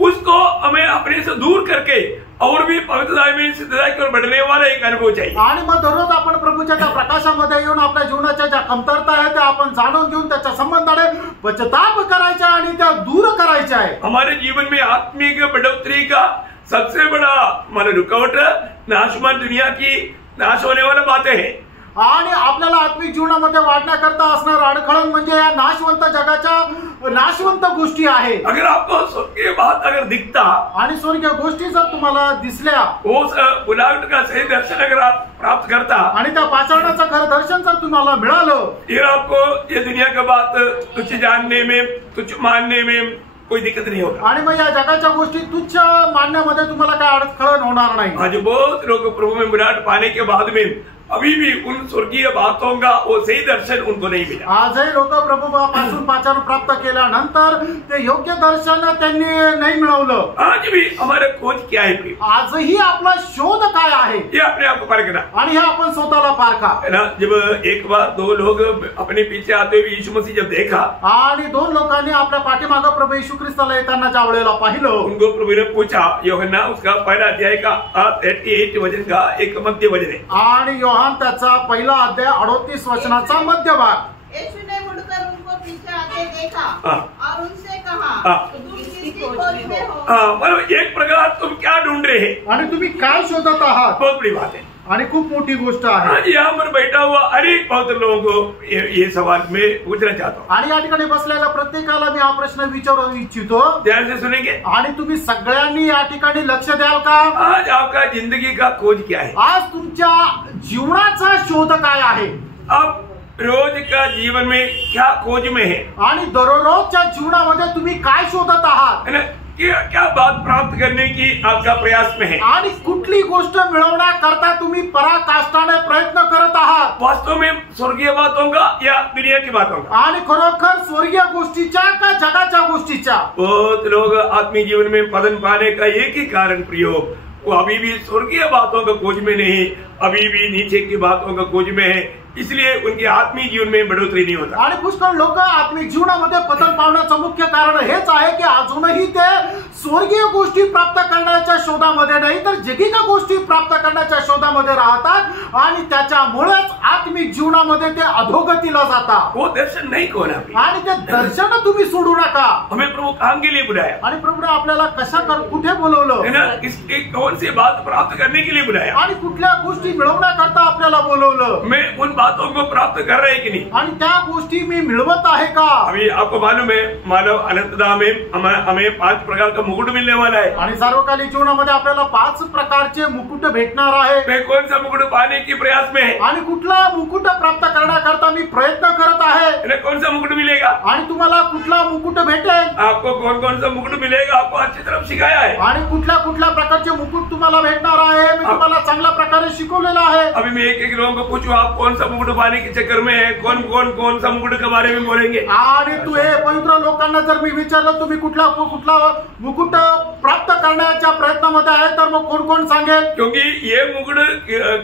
उसको हमें अपने से दूर करके और भी पवित्रता में सिद्धता की ओर बढ़ने वाला एक अनुभव चाहिए। आणि मग दररोज आपण प्रभूच्या त्या प्रकाशामध्ये येऊन आपल्या जीवनाच्या ज्या कमतरता आहेत त्या आपण जाणून घेऊन त्याच्या संबंधाने पश्चाताप करायचा आणि त्या दूर करायच्या आहे। हमारे जीवन में आत्मिक बढ़ोतरी का सबसे बड़ा मतलब रुकावट नाशवान दुनिया की नाश होने वाला बातें है, आणि आपल्याला आत्मिक जीवनामध्ये वाढण्याकरता असणारं अडखळण म्हणजे या नाशवंत जगाच्या नाशवंत गोष्टी आहे। अगर आपको स्वर्गीय बात अगर दिखता आणि स्वर्गीय गोष्टी जर तुम्हाला दिसल्या, वो उलाट का सही दर्शन अगर आप प्राप्त करता आणि त्या पाचारणाचं खरं दर्शन जर तुम्हाला मिळालं, फिर आपको ये दुनिया का बात तुच्छ जानने में तुच्छ मानने में कोई दिक्कत नहीं होगा, आणि मग या जगाच्या गोष्टी तुच्छ मानण्यामध्ये तुम्हाला काय अडखळण होणार नाही। आज बहुत लोग प्रभु में विराट पाने के बाद में अभी भी उन स्वर्गीय बातों का वो सही दर्शन उनको नहीं मिला। आजही लोक प्रभूपासून पाचारण प्राप्त केल्यानंतर ते योग्य दर्शन त्यांनी नाही मिळवलं। आज भी हमारा खोज क्या है प्रिय? आजही आपला शोध काय आहे ये अपने आप को परखना, आणि हे आपण स्वतःला पारखा। है ना। जब एक बार 2 लोग अपने पीछे आते हुए यीशु मसीह जब देखा, आणि 2 लोकांनी आपल्या पाठीमागे प्रभू येशू ख्रिस्ताला येताना ज्या वेळेला पाहिलं, उनको प्रभु ने पूछा, यूहन्ना उसका पहला अध्याय का 38 वचन का एक मध्य वचन है, आणि योहान त्याचा पहिला अध्याय 38 वचनाचा मध्य भाग। यीशु ने मुड़कर उनको पीछे आते देखा और उनसे कहा, तुम किसकी खोज में हो? मतलब एक प्रकार तुम क्या ढूंढ रहे हैं, आणि तुम्ही काय शोधत आहात? बहुत बड़ी बात है, आणि खूप मोठी गोष्ट आहे। आज यहाँ पर बैठा हुआ अनेक पवित्र लोगों को ये सवाल मैं पूछना चाहता हूँ, आणि या ठिकाणी बसलेल्या प्रत्येकाला मी हा प्रश्न विचारू इच्छितो, ध्यान से सुनेंगे, आणि तुम्ही सगळ्यांनी या ठिकाणी लक्ष द्याल का? आज आपका जिंदगी का खोज क्या है? आज तुमच्या जीवनाचा शोध काय आहे? आप रोज का जीवन में क्या खोज में है, आणि दररोजच्या जीवनामध्ये तुम्ही काय शोधत आहात? है ना? क्या बात प्राप्त करने की आपका प्रयास में है, आणि कुठली गोष्ट मिळवण्याकरता तुम्ही पराकाष्ठाने प्रयत्न करत आहात? वास्तव में स्वर्गीय बातों का या दुनिया की बातों का? आणि खरोखर स्वर्गीय गोष्टीच्या का जगाच्या गोष्टीच्या? बहुत लोग आत्मीय जीवन में पतन पाने का एक ही कारण प्रियो, वो अभी भी स्वर्गीय बातों का खोज में नहीं, अभी भी नीचे की बातों का खोज में है, इसलिए उनके आत्मीय जीवन में बढ़ोतरी नहीं होता। आणि पुष्कळ लोक आत्मिक जीवनामध्ये पतन पावण्याचं मुख्य कारण हेच आहे की अजूनही ते स्वर्गीय गोष्टी प्राप्त करण्याच्या शोधामध्ये नाही तर जगिक गोष्टी प्राप्त करण्याच्या शोधामध्ये राहतात आणि त्याच्यामुळेच आत्मिक जीवनामध्ये ते अधोगतीला जातात। वो दर्शन नहीं खोना भी। आणि ते दर्शन तुम्ही सोडू नका। हमें प्रभु काम के लिए बुलाया आणि प्रभूने आपल्याला कुठे बोलवलं है ना, इसकी कौन सी बात प्राप्त करने के लिए बुलाया आणि कुठल्या गोष्टी मिळवण्याकरता आपल्याला बोलवलं। मैं उन बातों को प्राप्त कर रहे कि नहीं? आणि त्या गोष्टी मी मिळवत आहे का? अभी आपको मालूम है मानव अनंतता में हमें 5 प्रकार का मुकुट मिलने वाला है। आणि सार्वकालिक जीवनामध्ये आपल्याला 5 प्रकारचे मुकुट भेटणार आहे। मैं कौन सा मुकुट पाने की प्रयास में है? आणि कुठला मुकुट प्राप्त करण्याकरता मी प्रयत्न करत आहे। कौन सा मुकुट मिलेगा? आणि तुम्हाला कुठला मुकुट भेटेल? आपको कौन सा मुकुट मिलेगा आपको अच्छी तरफ सिखाया है। आणि कुठल्या प्रकारचे मुकुट तुम्हाला भेटणार आहे मी तुम्हाला चांगल्या प्रकारे शिकवलेलं आहे। अभी मैं एक लोगों को पूछूं आप कौन सा मुकुट पाने के चक्कर में है, कौन सा मुकुट के बारे में बोलेंगे? आणि तू हे पवित्र लोकांना जर मी विचारलं तुम्ही कुठला मुकुट प्राप्त करण्याच्या प्रयत्नामध्ये आहे तर मग कोण सांगेल? क्योंकि ये मुकुट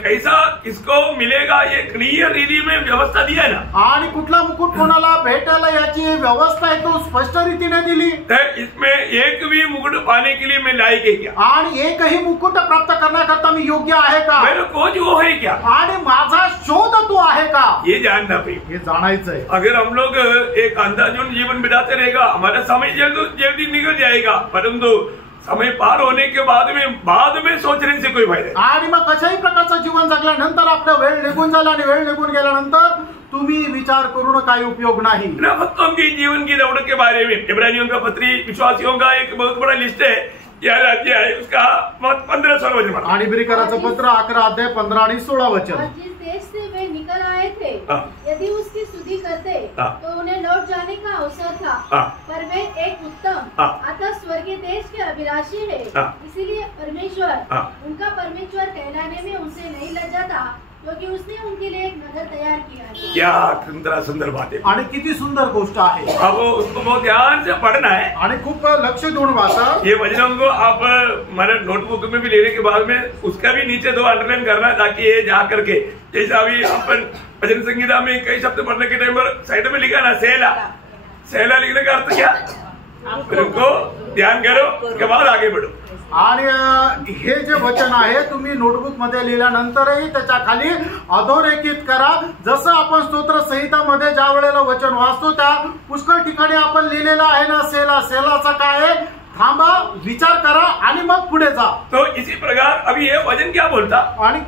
कैसा किसको मिलेगा ये क्लियर रीति में व्यवस्था दी है ना। आणि कुठला मुकुट कोणाला भेटेल याची व्यवस्था आहे तो स्पष्ट रीतीने दिली। इसमें एक भी मुकुट पाने के लिए मैं लायक है क्या? आणि एकही मुकुट प्राप्त करण्याकरता मी योग्य आहे का? मेरा खोज वो है क्या? आणि माझा शोध तो आहे का? ये जानना भाई, हे जाणायचं आहे। अगर हम लोग एक अंधाधुंध जीवन बिताते रहेगा हमारा समय जल्दी निकल जाएगा, परंतु समय पार होने के बाद में सोचने से कोई फायदा। आणि मग कशाही प्रकारचं जीवन जगल्यानंतर आपला वेळ निघून झाला आणि वेळ निघून गेल्यानंतर तुम्ही विचार करून काही उपयोग नाही। भक्तों के जीवन की दौड़ के बारे में इब्रानियों का पत्री विश्वासियों का एक बहुत बड़ा लिस्ट है, क्या राज्य है उसका 15-16 वचन। आणि इब्रिकराचं पत्र 11 अध्याय 15 आणि 16 वचन। जिस देश से वे निकल आए थे यदि उसकी स्तुति करते तो उन्हें लौट जाने का अवसर था, पर वे एक उत्तम अतः स्वर्गीय देश के अभिलाषी है, इसीलिए परमेश्वर उनका परमेश्वर कहलाने में उनसे नहीं लज्जाता क्योंकि उसने उनके लिए एक नगर तैयार किया है। क्या सुंदर बात है आणि किती सुंदर गोष्ट आहे। अब उसको बहुत ध्यान से पढ़ना है आणि खूप लक्ष देऊन वाचा। ये वचनों को आप हमारे नोटबुक में भी लेने के बाद में उसका भी नीचे 2 अंडरलाइन करना ताकि ये जा करके जैसा अभी अपन भजन संगीता में कई शब्द पढ़ने के टाइम पर साइड में लिखा ना सहला लिखने का अर्थ क्या? उनको ध्यान करो उसके बाद आगे बढ़ो। आणि हे जे वचन आहे तुम्ही नोटबुक मध्ये लिहिल्यानंतरही त्याच्या खाली अधोरेखित करा। जसं आपण स्तोत्र संहितामध्ये ज्या वेळेला वचन वाचतो त्या पुष्कळ ठिकाणी आपण लिहिलेलं आहे ना सेलाचं काय आहे, थांबा विचार करा आणि मग पुढे जा। तो इसी प्रकार अभी ये वचन क्या बोलता आणि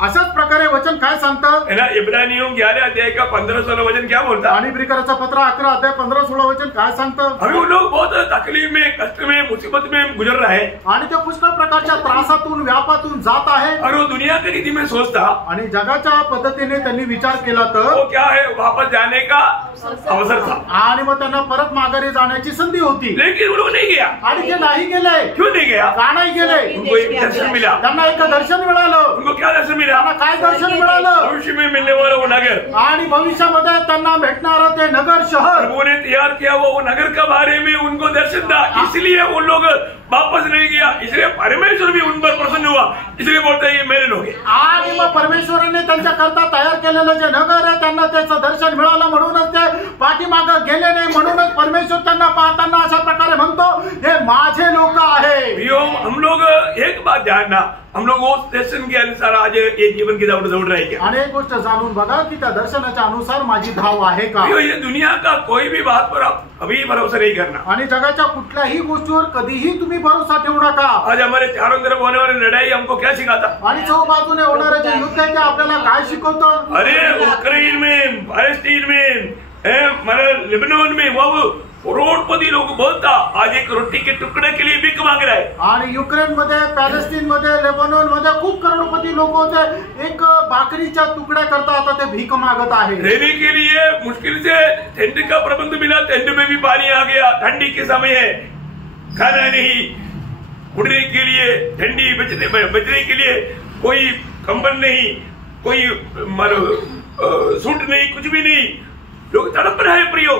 अशाच प्रकारे वचन काय सांगतं? इब्रानियों 11 अध्याय का 15-16 वचन क्या बोलता? आणि इब्रिकराचं पत्र 11 अध्याय 15-16 वचन काय सांगतं? अभी वो लोग बहुत तकलीफ में, कष्ट में, मुसीबत में गुजर रहे हैं आणि ते पुष्कळ प्रकारच्या त्रासातून व्यापातून जात आहे। और वो दुनिया की रीति में सोचता आणि जगाच्या पद्धतीने त्यांनी विचार केला तर वो क्या है वापस जाने का अवसर था आणि मग त्यांना परत माघारी जाण्याची संधी होती, लेकिन वो लोग नहीं गया। आणि ते नाही गेले। क्यों नहीं गया? का नाही गेले? उनको एक दर्शन मिला। त्यांना एक दर्शन मिळालं। उनको क्या दर्शन मिला? त्यांना काय दर्शन मिळालं? भविष्य में मिलने वाला वो नगर, आणि भविष्यामध्ये त्यांना भेटणार ते नगर शहर प्रभु ने तैयार किया वो नगर के बारे में उनको दर्शन था, इसलिए वो लोग वापस नहीं गया, इसलिए परमेश्वर भी उन पर प्रसन्न हुआ, इसलिए बोलते हैं ये मेरे लोग हैं। आणि मग परमेश्वराने त्यांच्या करता तयार केलेलं जे नगर आहे त्यांना त्याचं दर्शन मिळालं म्हणूनच ते पाठीमागं गेले नाही, म्हणूनच परमेश्वर त्यांना पाहताना अशा प्रकारे म्हणतो हे माझे लोक आहे। हम लोग एक बात जानना, हम लोग उस दर्शन के अनुसार आज ये जीवन की दौड़ रहे हैं क्या? अनेक गोष्ट जाणून बघा की त्या दर्शनाच्या अनुसार माझी धाव आहे का? ये दुनिया का कोई भी बात पर आप अभी भरोसा नहीं करना। आणि जगाच्या कुठल्याही गोष्टीवर कधीही तुम्ही भरोसा ठेवू नका। आज हमारे चारों तरफ होने वाली लड़ाई हमको क्या सिखाता? आणि चौबाजूने होणारे जे युद्ध आहे ते आपल्याला काय शिकवतं? अरे उक्रेन में, पैलेस्टीन में, लेबनान में वो करोड़पति लोग बोलता आज एक रोटी के टुकड़े के लिए भीख मांग रहा है। आणि युक्रेन मध्ये, पॅलेस्टीन मध्ये, लेबनॉन मध्ये खूप करोडपती लोक होते, एक भाकरीच्या तुकड्या करता आता ते भीक मागत आहे। रहने के लिए मुश्किल से टेंट का प्रबंध मिला, टेंट में भी पानी आ गया, ठंडी के समय है, खाना नहीं, उड़ने के लिए ठंडी बचने के लिए कोई कंबल नहीं, कोई सूट नहीं, कुछ भी नहीं, लोग तड़प रहे प्रियो।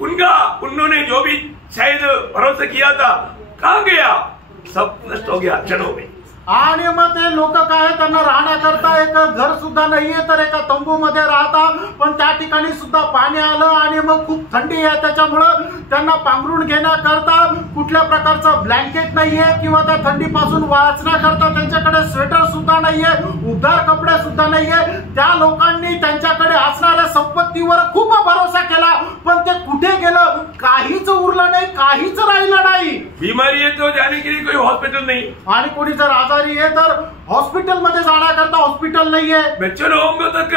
उन्होंने जो भी शायद भरोसा किया था कहाँ गया, सब नष्ट हो गया क्षणों में। आणि मग ते लोक काय, त्यांना राहण्याकरता एक घर सुद्धा नाहीये, तर एका तंबू मध्ये राहता, पण त्या ठिकाणी सुद्धा पाणी आलं आणि मग खूप थंडी आहे, त्याच्यामुळं त्यांना पांघरून घेण्याकरता कुठल्या प्रकारचं ब्लँकेट नाहीये किंवा त्या थंडीपासून वाचण्याकरता त्यांच्याकडे स्वेटर सुद्धा नाहीये, उबदार कपडे सुद्धा नाहीये। त्या लोकांनी त्यांच्याकडे असणाऱ्या संपत्तीवर खूप भरोसा केला, पण ते कुठे गेलं, काहीच उरलं नाही, काहीच राहिलं नाही। बीमारी है तो जाने के लिए कोई हॉस्पिटल नहीं, आणि कोणी जर आजारी आहे तर हॉस्पिटल मध्ये जाण्याकरता हॉस्पिटल नाहीये। बच्चों लोगों तक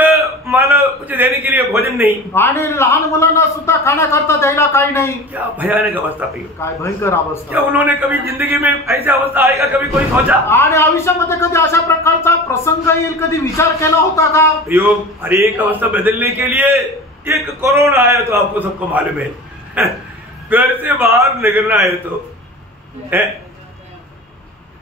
मानो कुछ देने के लिए भोजन नहीं, आणि लहान मुलांना सुद्धा खाण्याकरता द्यायला काही नाही। क्या भयानक अवस्था प्रिय, काय भयंकर अवस्था। क्या उन्होंने कभी जिंदगी में ऐसा अवस्था आएगा कभी कोई सोचा? आणि आयुष्यामध्ये कधी अशा प्रकारचा प्रसंग येईल, कधी विचार केला होता का? प्रियो, हर एक अवस्था बदलने के लिए एक कोरोना आया तो आपको सबको मालूम है। घर से बाहर निकलना है तो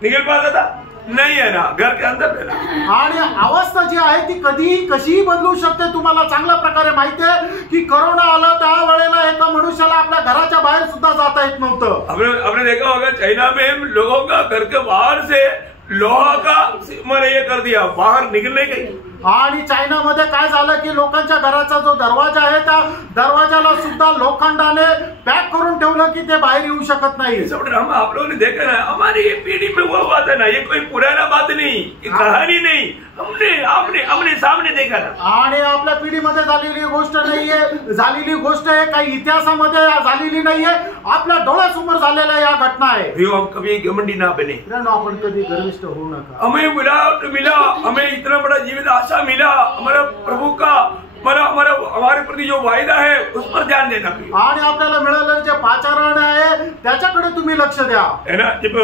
निकल पाता था नहीं, है ना, घर के अंदर रहना। आणि अवस्था जी आहे ती कधी कशीही बदलू शकते। तुम्हाला चांगल्या प्रकारे माहिती आहे की कोरोना आला त्या वेळेला एका मनुष्याला आपल्या घराच्या बाहेर सुद्धा जाता येत नव्हतं। आपने देखा होगा चाइना में लोगों का घर के बाहर से लोहा का मैंने ये कर दिया, बाहर निकलने के। आणि चायनामध्ये काय झालं की लोकांच्या घराचा जो दरवाजा आहे त्या दरवाजाला सुद्धा लोखंडाने पॅक करून ठेवलं की ते बाहेर येऊ शकत नाही। सब ड्रामा आप लोगों ने देखा ना, हमारी ये पीढ़ी में वो बात है ना, ये कोई पुराना बात नहीं, ये कहानी नहीं, हमने सामने देखा ना। आणि आपल्या पिढीमध्ये झालेली गोष्ट नाहीये, झालेली गोष्ट आहे, काही इतिहासामध्ये झालेली नाहीये, आपल्या डोळ्यासमोर झालेल्या या घटना आहे। हम कभी घमंडी ना बने, आपण कधी गर्विष्ठ होऊ नका। हमें मिला, हमें इतना बड़ा जीवित आशा मिला, हमारा प्रभु का हमारे प्रति जो वायदा है उस पर ध्यान देना। आणि आपल्याला मिळालेलं जे पाचारण आहे त्याच्याकडे तुम्ही लक्ष द्या, है ना। जब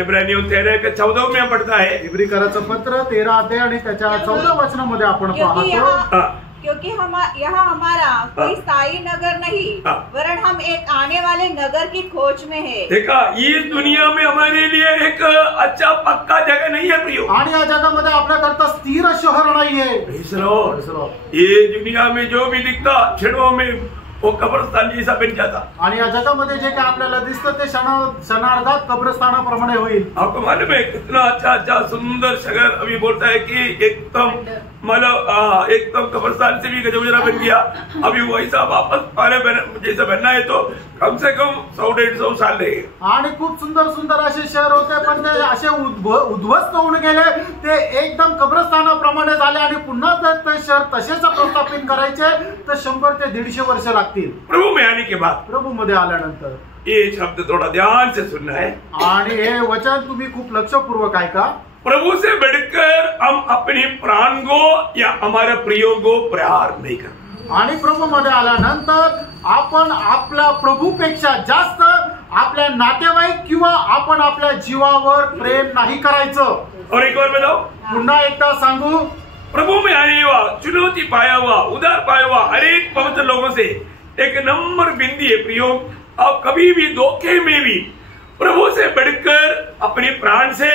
इब्रानियों 13 के 14 में पढ़ता है, इब्रिकराचं पत्र 13 अध्याय आणि त्याच्या 14 वचनामध्ये आपण पाहतो, क्योंकि यहाँ हमारा कोई स्थायी नगर नहीं, वरन हम एक आने वाले नगर की खोज में है। देखा, इस दुनिया में हमारे लिए एक अच्छा पक्का जगह नहीं है प्रियो, आणि या जगामध्ये आपल्याकरता स्थिर शहर नाहीये। ये दुनिया में जो भी दिखता क्षणों में वो कब्रस्तान जैसा बन जाता। आणि या जगामध्ये जे काय आपल्याला दिसतं ते क्षणार्धात कब्रस्तानाप्रमाणे होईल। आपको मालूम है कितना अच्छा सुंदर शहर अभी बोलता है कि एकदम मतलब एकदम कब्रस्तान से भी गजबजरा बन गया। अभी वैसा वापस जैसा बनना है तो कम से कम 100-150 साल लगे। आणि खूप सुंदर सुंदर असे शहर होते, पण ते असे उद्ध्वस्त होऊन गेले, ते एकदम कब्रस्तानाप्रमाणे झाले, आणि पुन्हा जर ते शहर तसेच प्रस्थापित करायचे तर 100 ते 150 वर्ष लागतील। प्रभु में आने के बाद, प्रभु मध्ये आल्यानंतर ये शब्द थोड़ा ध्यान से सुनना है, आणि हे वचन तुम्ही खूप लक्षपूर्वक ऐका। प्रभु से बढ़कर हम अपने प्राण को या हमारे प्रियों को प्यार नहीं करना। आणि प्रभु मध्ये आल्यानंतर आपण आपल्या प्रभूपेक्षा जास्त आपल्या नातेवाईक किंवा आपण आपल्या जीवावर प्रेम नाही करायचं। और एक बार बताओ, पुन्हा एकदा सांगू, प्रभु में आने हुआ, चुनौती पाया हुआ, उदार पाया हुआ हर एक पवित्र लोगों से एक नंबर बिंदी है प्रियो, आप कभी भी धोखे में भी प्रभु से बढ़कर अपने प्राण से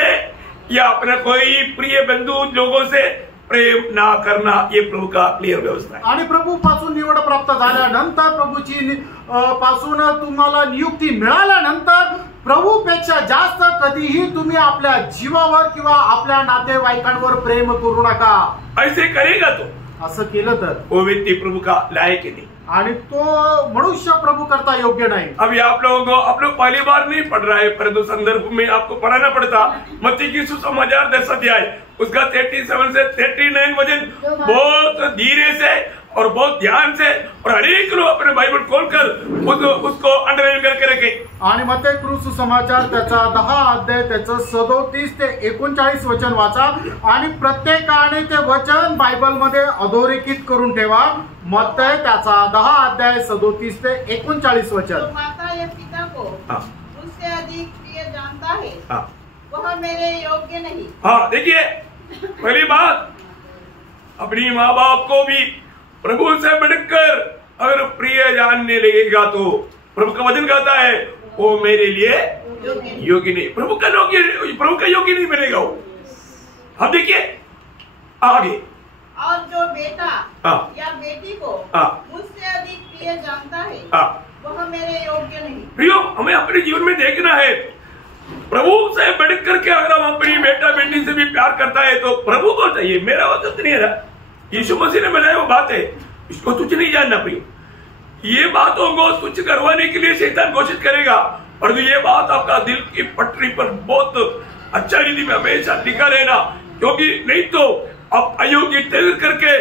या अपना कोई प्रिय बंधु लोगों से प्रेम ना करना, ये प्रभु का क्लियर व्यवस्था है। आणि प्रभू पासून निवड प्राप्त झाल्यानंतर, प्रभूची पासून तुम्हाला नियुक्ती मिळाल्यानंतर प्रभूपेक्षा जास्त कधीही तुम्ही आपल्या जीवावर किंवा आपल्या नातेवाईकांवर प्रेम करू नका। ऐसे करेगा तो, असं केलं तर वो व्यक्ति प्रभु का लायक ही नहीं, आणि तो मनुष्य प्रभु करता योग्य नहीं। अभी आप लोग पहली बार नहीं पढ़ रहा है, परंतु संदर्भ में आपको पढ़ाना पड़ता। मत्ती की सुसमाचार 10 अध्याय उसका 37 से 39 वचन बहुत धीरे से और बहुत ध्यान से और हर एक लोग अपने बाइबल खोलकर उसको अंडरलाइन करके रखे। आणि मत्ती सुसमाचार त्याचा 10 अध्याय त्याचं 37 ते 39 वचन वाचा, आणि प्रत्येकाने ते वचन बायबल मध्ये अधोरेखित करून ठेवा। मत्ती त्याचा 10 अध्याय 37 ते 39 वचन। जो माता या पिता को उससे अधिक प्रिय जानता है, वह मेरे योग्य नहीं। हाँ, देखिए पहली बात, अपनी माँ बाप को भी प्रभु से बढ़कर अगर प्रिय जानने लगेगा तो प्रभु का वचन कहता है वो मेरे लिए योग्य नहीं, प्रभु का योग्य नहीं बनेगा वो। अब देखिए आगे, और जो बेटा हाँ। या बेटी को हाँ। मुझसे अधिक प्रिय जानता है हाँ। वह मेरे योग्य नहीं। प्रियो, हमें अपने जीवन में देखना है, प्रभु से बढ़ करके अगर हम अपनी बेटा बेटी से भी प्यार करता है तो प्रभु को चाहिए, मेरा वचन नहीं है। यीशु मसीह ने बनाया वो बात है, इसको तुझ नहीं जानना प्रियो। ये बातों को तुझ करवाने के लिए शैतान कोशिश करेगा, और ये बात आपका दिल की पटरी पर बहुत अच्छा रीति में हमेशा लिखा रहना, क्योंकि नहीं तो आप अयोग्य करके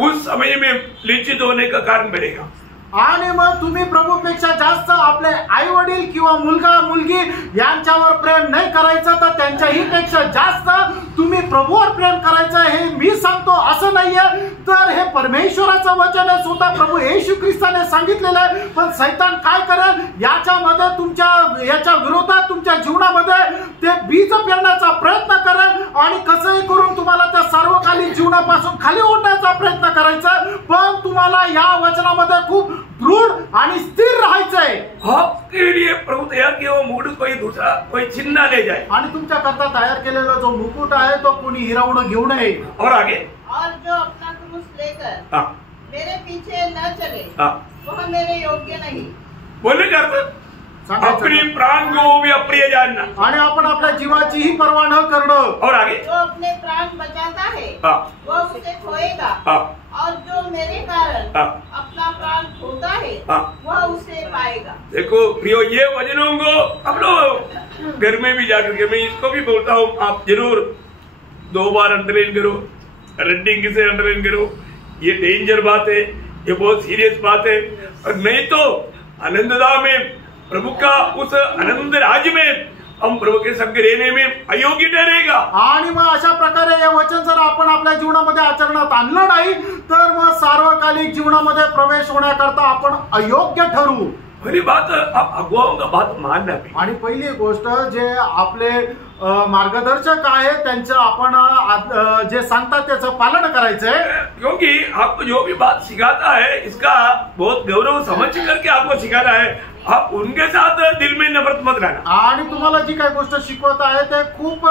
उस समय में लिंचित होने का कारण बनेगा। आणि मग तुम्ही प्रभूपेक्षा जास्त आपले आई वडील किंवा मुलगा मुलगी यांच्यावर प्रेम नाही करायचं, तर त्यांच्याही पेक्षा जास्त तुम्ही प्रभूवर प्रेम करायचं हे मी सांगतो असं नाहीये। तर हे परमेश्वराचं वचन आहे, स्वतः प्रभू येशू ख्रिस्ताने सांगितलेलं आहे। पण सैतान काय करेल, याच्यामध्ये तुमच्या याच्या विरोधात तुमच्या जीवनामध्ये ते बीज पेरण्याचा प्रयत्न करेल आणि कसंही करून तुम्हाला त्या सार्वकालिक जीवनापासून खाली ओढण्याचा प्रयत्न करायचा। पण तुम्हाला या वचनामध्ये खूप दृढ आणि स्थिर राहायचंय। आपके लिए प्रभु तैयार किया वो मुकुट कोई दूसरा कोई छीन ना ले जाए, आणि तुमच्या करता तयार केलेला जो मुकुट आहे तो कोणी हिरावून घेऊ नये। और आगे और जो अपना क्रूस लेकर हाँ। मेरे पीछे न चले हाँ। वह मेरे योग्य नहीं। बोलने का अर्थ अपनी प्राण को भी अप्रिय जानना, आणि आपण आपल्या जीवाचीही पर्वा न करणं। और आगे जो अपने प्राण बचाता है हाँ। वह उसे खोएगा, हाँ। और जो मेरे कारण हाँ। अपना प्राण खोता है हाँ। वह उसे पाएगा। देखो प्रियो, ये वचनों को हम लोग घर में भी जाकर के, मैं इसको भी बोलता हूँ, आप जरूर 2 बार अंडरलाइन करो, रेडिंग से अंडरलाइन करो। ये डेंजर बात है, ये बहुत सीरियस बात है, और नहीं तो आनंददा में प्रभु का उस आनंद राज्य में हम प्रभु के संग रहने में अयोग्य ठहरेगा। आणि मग अशा प्रकारे हे वचन जर आपण आपल्या जीवनामध्ये आचरणात आणलं नाही तर मग सार्वकालिक जीवनामध्ये प्रवेश होण्याकरता आपण अयोग्य ठरू। पहली बात, आप अगुवाओं का बात मानना भी। आणि पहिली गोष्ट, जे आपले मार्गदर्शक आहे त्यांचं आपण जे सांगतात त्याचं पालन करायचंय। क्योंकि आपको जो भी बात सिखाता है इसका बहुत गौरव समझ करके आपको सिखाना है, आप उनके साथ दिल में नफरत मत लाना। आणि तुम्हाला जी काही गोष्ट शिकवत आहे ते खूप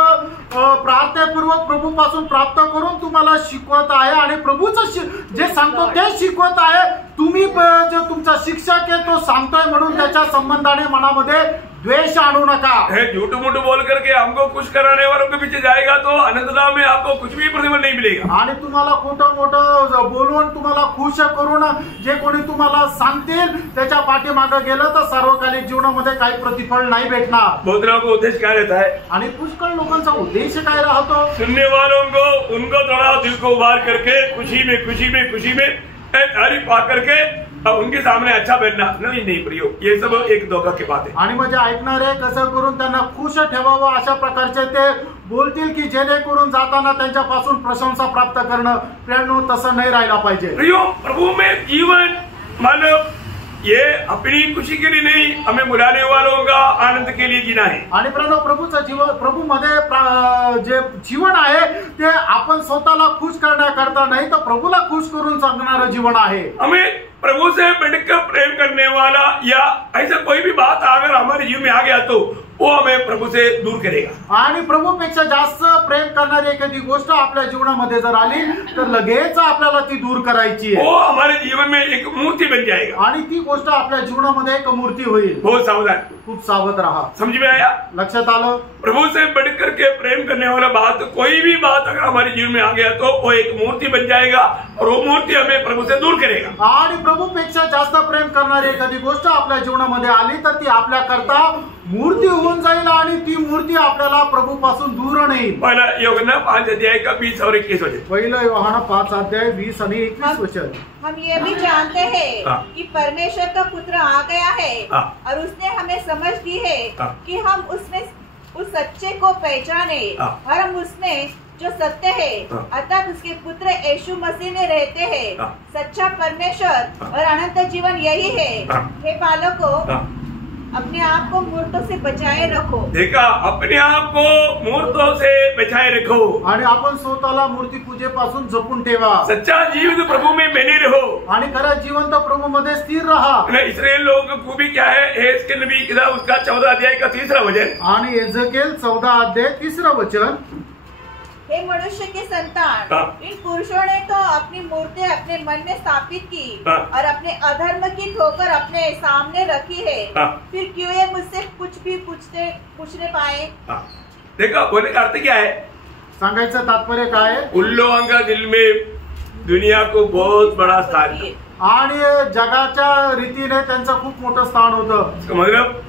प्रार्थनापूर्वक प्रभूपासून प्राप्त करून तुम्हाला शिकवत आहे, आणि प्रभूचं जे सांगतो ते शिकवत आहे। तुम्ही जो तुमचा शिक्षक आहे तो सांगतोय म्हणून त्याच्या संबंधाने मनामध्ये द्वेष आणू नका। झूठ मूठ बोल करके हमको खुश कराने वालों के पीछे जाएगा तो आनंददा में आपको कुछ भी प्रतिफल नहीं मिलेगा। आणि तुम्हाला खोटं मोठं बोलून तुम्हाला खुश करून जे कोणी तुम्हाला सांगतील त्याच्या पाठीमागे गेलं तर सार्वकालिक जीवनामध्ये काही प्रतिफल नाही भेटणार। बहुत लोगों का उद्देश्य क्या रहता है, आणि पुष्कळ लोकांचा उद्देश काय राहतो, सुनने वालों को उनको थोड़ा दिल को उभार करके खुशी में तारीफ पा करके अब उनके सामने अच्छा बनना। नहीं प्रियो, ये सब एक धोखा की बात है। आणि म्हणजे ऐकणारे कसं करून त्यांना खुश ठेवावं अशा प्रकारचे ते बोलतील की जेणेकरून जाताना त्यांच्यापासून प्रशंसा प्राप्त करणं। प्रियांनो, तसं नाही राहायला पाहिजे। प्रियो, प्रभु में जीवन मानव ये अपनी खुशी के लिए नहीं, हमें बुलाने वालों का आनंद के लिए जीना है। आणि प्रभूचं जीवन, प्रभू मध्ये जे जीवन आहे ते आपण स्वतःला खुश करण्याकरता नाही तर प्रभूला खुश करून सांगणारं जीवन आहे। हमें प्रभु से बढ़कर प्रेम करने वाला या ऐसा कोई भी बात अगर हमारे जीवन में आ गया तो वो हमें प्रभु से दूर करेगा। आणि प्रभूपेक्षा जास्त प्रेम करणारी एखादी गोष्ट आपल्या जीवनामध्ये जर आली तर लगेच आपल्याला ती दूर करायची आहे। वो हमारे जीवन में एक मूर्ति बन जाएगा, आणि ती गोष्ट आपल्या जीवनामध्ये एक मूर्ती होईल। बहुत सावधान, खूप सावध राहा। समझ में आया? लक्षात आलं? प्रभु से बढ़कर के प्रेम करने वाला बात, कोई भी बात अगर हमारे जीवन में आ गया तो वो एक मूर्ति बन जाएगा, और वो मूर्ति हमें प्रभु से दूर करेगा। आणि प्रभूपेक्षा जास्त प्रेम करणारी एखादी गोष्ट आपल्या जीवनामध्ये आली तर ती आपल्या करता मूर्ती होऊन जाईल, आणि ती मूर्ती आपल्याला प्रभूपासून दूर नेईल। पहिला यूहन्ना 5 अध्याय का 20 और 21 वचन। पहिलं यूहन्ना 5 अध्याय 20 आणि 21 वचन। हम ये भी जानते हैं कि परमेश्वर का पुत्र आ गया है और उसने हमें समझ दी है कि हम उसमें उस सच्चे को पहचाने और हम उसमें जो सत्य है अर्थात उसके पुत्र यीशु मसीह में रहते हैं। सच्चा परमेश्वर और अनंत जीवन यही है। हे बालकों, अपने आप को मूर्तों से बचाए रखो। देखा, अपने आप को मूर्तों से बचाए रखो, आणि आपण स्वतःला मूर्ती पूजेपासून जपून ठेवा। सच्चा जीवन प्रभु में बने रहो, आणि खरा जीवंत प्रभू मध्ये स्थिर रहा। इस्राएल लोगों की खूबी क्या है, एहेजकेल नबी की किताब उसका 14 अध्याय का 3 वचन। आणि एहेजकेल 14 अध्याय 3 वचन। हे मनुष्य के संतान, इन पुरुषों ने तो अपनी मूर्ति अपने मन में स्थापित की और अपने अधर्म की ठोकर अपने सामने रखी है, फिर क्यों ये मुझसे कुछ भी पूछने पाए? देखो बोलने का अर्थ क्या है, सांगायचं तात्पर्य काय आहे? उन लोगों का दिल में दुनिया को बहुत बड़ा स्थान है आणि जगाच्या रीतीने त्यांचं खूप मोठं स्थान होतं. मतलब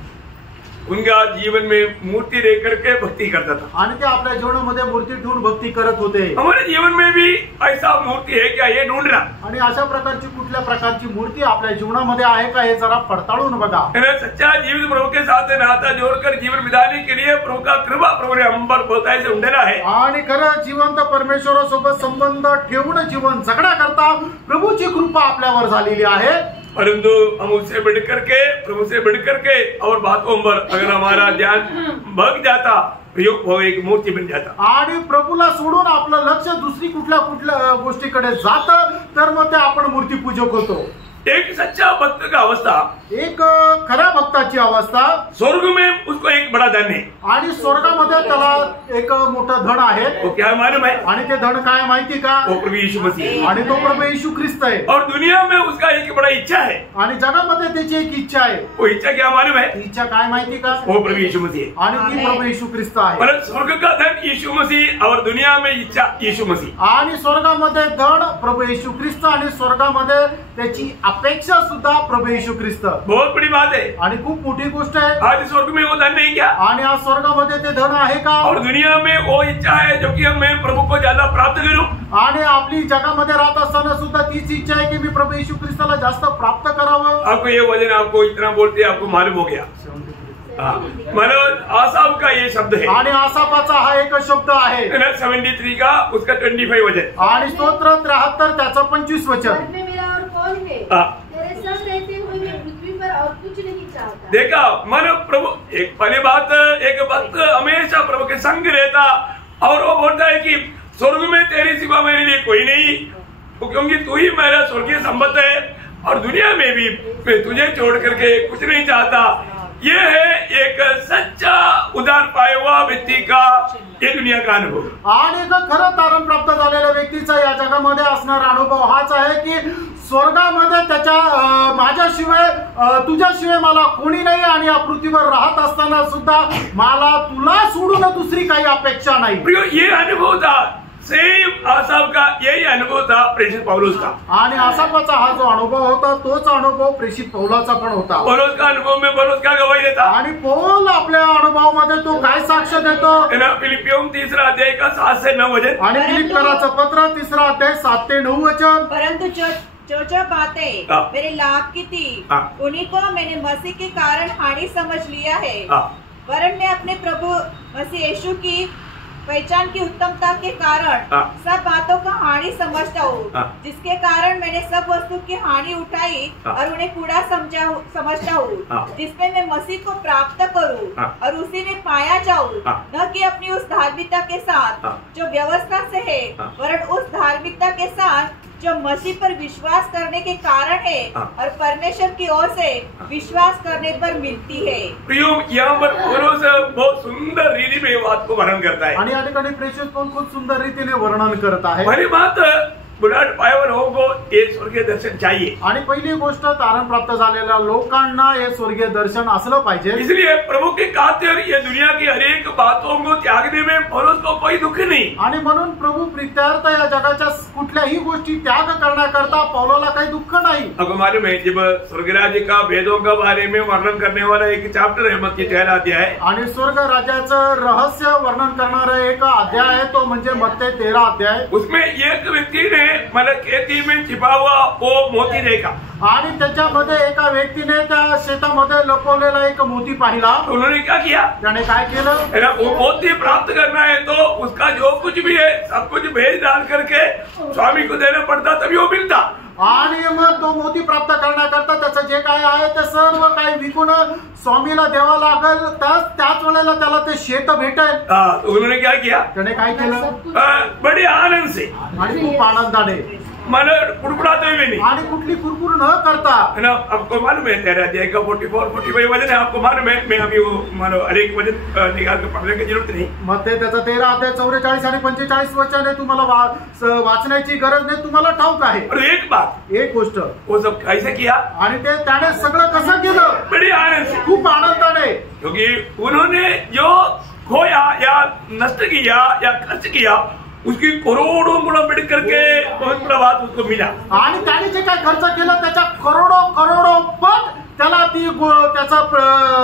उनका जीवन में मूर्ति रह करके भक्ति करता था आणि ते आपल्या जीवनामध्ये मूर्ती ठेवून भक्ती करत होते. हमारे जीवन में भी ऐसा मूर्ति है क्या, ये ढूंढना. आणि अशा प्रकारची कुठल्या प्रकारची मूर्ती आपल्या जीवनामध्ये आहे का हे जरा पडताळून बघा. सच्चा जीवित प्रभु के साथ नाता जोड़कर जीवन बिताने के लिए प्रभु का कृपा प्रभु ने हम पर बहुत ऐसे ढूंढना है. आणि खरं जिवंत परमेश्वरासोबत संबंध ठेवून जीवन जगण्याकरता प्रभूची कृपा आपल्यावर झालेली आहे. परंतु हम उससे बढ़ करके प्रभु से बढ़ करके और बातों पर अगर हमारा ध्यान भग जाता प्रयोग हो एक मूर्ति बन जाता. आणि प्रभूला सोडून आपलं लक्ष दुसरी कुठल्या गोष्टीकडे जातं तर मग ते आपण मूर्तीपूजक होतो. एक सच्चा भक्त का अवस्था, एक खऱ्या भक्ताची अवस्था, स्वर्ग में उसको एक बड़ा धन है आणि स्वर्गामध्ये त्याला एक मोठं धन आहे. वो क्या मालूम है? आणि ते धन काय माहिती का? वो प्रभु यीशु मसीह. आणि तो प्रभू येशू ख्रिस्त आहे. और दुनिया में उसका एक बड़ा इच्छा है, आणि जगामध्ये त्याची एक इच्छा आहे. वो इच्छा क्या मालूम है? इच्छा काय माहिती का? वो प्रभु यीशु मसीह. आणि ती प्रभू येशू ख्रिस्त आहे. मतलब स्वर्ग का धन यीशु मसीह और दुनिया में इच्छा यीशु मसीह. आणि स्वर्गामध्ये धन प्रभू येशू ख्रिस्त आणि स्वर्गामध्ये त्याची अपेक्षा सुद्धा प्रभू येशू ख्रिस्त. बहुत बड़ी बात है आणि खूप मोठी गोष्ट आहे. आज स्वर्ग में वो धन नहीं क्या, आणि आज स्वर्गामध्ये ते धन आहे का? और दुनिया में वो इच्छा है जो कि मैं प्रभु को ज्यादा प्राप्त करूं. आणि आपली जगामध्ये राहत असताना सुद्धा तीच इच्छा आहे की मी प्रभू येशू ख्रिस्ताला जास्त प्राप्त करावं. आपको ये वजन आपको इतना बोलते आपको मालूम हो गया. मतलब आसाम का ये शब्द है आणि आसापाचा हा एक शब्द आहे. 73 का उसका 25 वजन. आणि स्तोत्र 73 त्याचं 25 वचन. देखा मानो प्रभु एक पहली बात, एक भक्त हमेशा प्रभु के संग रहता और वो बोलता है कि स्वर्ग में तेरी सिवा मेरे लिए कोई नहीं, क्योंकि तू ही मेरा स्वर्गीय संपत्ति है और दुनिया में भी मैं तुझे छोड़ करके कुछ नहीं चाहता. ये है एक सच्चा उदार पाया हुआ व्यक्ति का ये दुनिया का अनुभव. आणि खरं तारण प्राप्त झालेल्या व्यक्तीचा या जगामध्ये असणारा अनुभव हाच आहे की स्वर्गामध्ये त्याच्या माझ्याशिवाय तुझ्याशिवाय मला कोणी नाही आणि या पृथ्वीवर राहत असताना सुद्धा मला तुला सोडून दुसरी काही अपेक्षा नाही. ये अनुभव था सेम आसाफ का, यही अनुभव था प्रेषित पौलुस का. आणि आसाफाचा हा जो अनुभव होता तोच अनुभव प्रेषित पौलाचा पण होता. पौलुस का अनुभव में पौलुस क्या गवाही देता. आणि पौल आपल्या अनुभवामध्ये तो काय साक्ष देतो. फिलिपियों 3 अध्याय का 7 से 9 वचन. आणि फिलिप्पियराचं पत्र 3 अध्याय 7 ते 9 वचन. परंतु जो बातें मेरे लाभ की थी उन्हीं को मैंने मसीह के कारण हानि समझ लिया है, वरन मैं अपने प्रभु मसीह यीशु की पहचान की उत्तमता के कारण सब बातों का हानि समझता हूँ, जिसके कारण मैंने सब वस्तु की हानि उठाई और उन्हें कूड़ा समझता हूँ, जिसमें मैं मसीह को प्राप्त करूँ और उसी में पाया जाऊँ, न कि अपनी उस धार्मिकता के साथ जो व्यवस्था से है, वरन उस धार्मिकता के साथ जो मसीह पर विश्वास करने के कारण है और परमेश्वर की ओर से विश्वास करने पर मिलती है. यहाँ पर पौलुस बहुत सुंदर रीति में बात को वर्णन करता है. आणि या ठिकाणी प्रेषित पण खूप सुंदर रीतीने वर्णन करत आहे. पहली बात बुलाट पायावर होगो ये स्वर्गीय दर्शन चाहिए. आणि पहिली गोष्ट तारण प्राप्त झालेल्या लोकांना हे स्वर्गीय दर्शन असलं पाहिजे. इसलिए प्रभु की खातिर ये दुनिया की हरेक बातों को त्यागने में पौलुस को कोई दुख नहीं. आणि म्हणून प्रभू प्रीत्यार्थ या जगाच्या कुठल्याही गोष्टी त्याग करण्याकरता पौलाला काही दुःख नाही. आपको मालूम है जब स्वर्गराज्य का भेदों का बारे में वर्णन करने वाला एक चैप्टर है मत्ती 13 अध्याय. आणि स्वर्ग राज्याचं रहस्य वर्णन करणारा एक अध्याय आहे तो म्हणजे मत्ती 13 अध्याय. उसमें एक व्यक्ती ने मतलब खेती में छिपा हुआ वो मोती देखा. आणि त्याच्यामध्ये एका व्यक्तीने त्या शेतामध्ये लपवलेला एक मोती पाहिला. उन्होंने क्या किया, त्याने काय केलं, वो मोती प्राप्त करना है तो उसका जो कुछ भी है सब कुछ भेज डाल करके स्वामी को देना पड़ता तभी वो मिलता. आणि मग तो मोती प्राप्त करण्याकरता त्याचं जे काय आहे ते सर्व काही विकून स्वामीला द्यावं लागेल, त्याच वेळेला त्याला ते शेत भेटेल. उन्होंने क्या किया, त्याने काय केलं, बड़े आनंद से आणि खूप आनंदाने मला कुडकुडाते हुए नाही आणि कुठली कुरकुर दूर न करता, है ना, आपको मालूम है 13 अध्याय का 44-45 वचन है, आपको मालूम है, मैं अभी वो मानो हर एक वचन निकाल के पढ़ने की जरूरत नहीं। मध्ये त्याचा 13 अध्याय 44 आणि 45 वचन आहे, तुम्हाला वाचण्याची गरज नाही, तुम्हाला ठाऊक आहे। और एक बात, एक गोष्ट, वो सब कैसे किया, आणि ते त्याने सगळं कसं केलं, बड़ी आनंद से, खूप आनंदाने, क्योंकि उन्होंने जो खोया या नष्ट किया या खर्च किया उसकी करोड़ों गुणा बढ़ करके बहुत बड़ा बात उसको मिला। आणि त्याने जे काय खर्च केलं त्याच्या करोडो पट त्याला त्याचा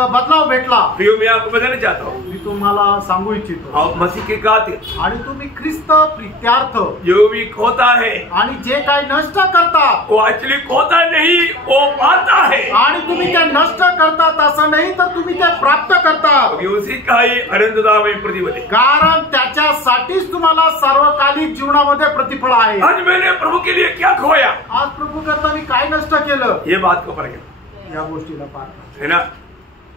बदलाव भेटला। प्रियो, मैं आपको बताना चाहता हूँ, मी तुम्हाला सांगू इच्छितो, आप मसीह के कातिल, आणि तुम्ही ख्रिस्त प्रित्यार्थ, जो भी खोता है आणि जे काय नष्ट करता वो एक्चुअली खोता नहीं, वो पाता है, आणि तुम्ही ते नष्ट करता तसं नाही तर तुम्ही ते प्राप्त करता, उसी का ही अनंतता में प्रतिफल है। कारण त्याच्यासाठीच तुम्हाला सार्वकालिक जीवनामध्ये प्रतिफळ आहे। आज मैंने प्रभु के लिए क्या खोया, आज प्रभू करता मी काय नष्ट केलं, ये बात को फर्क है, या गोष्टीला पाहता। है ना।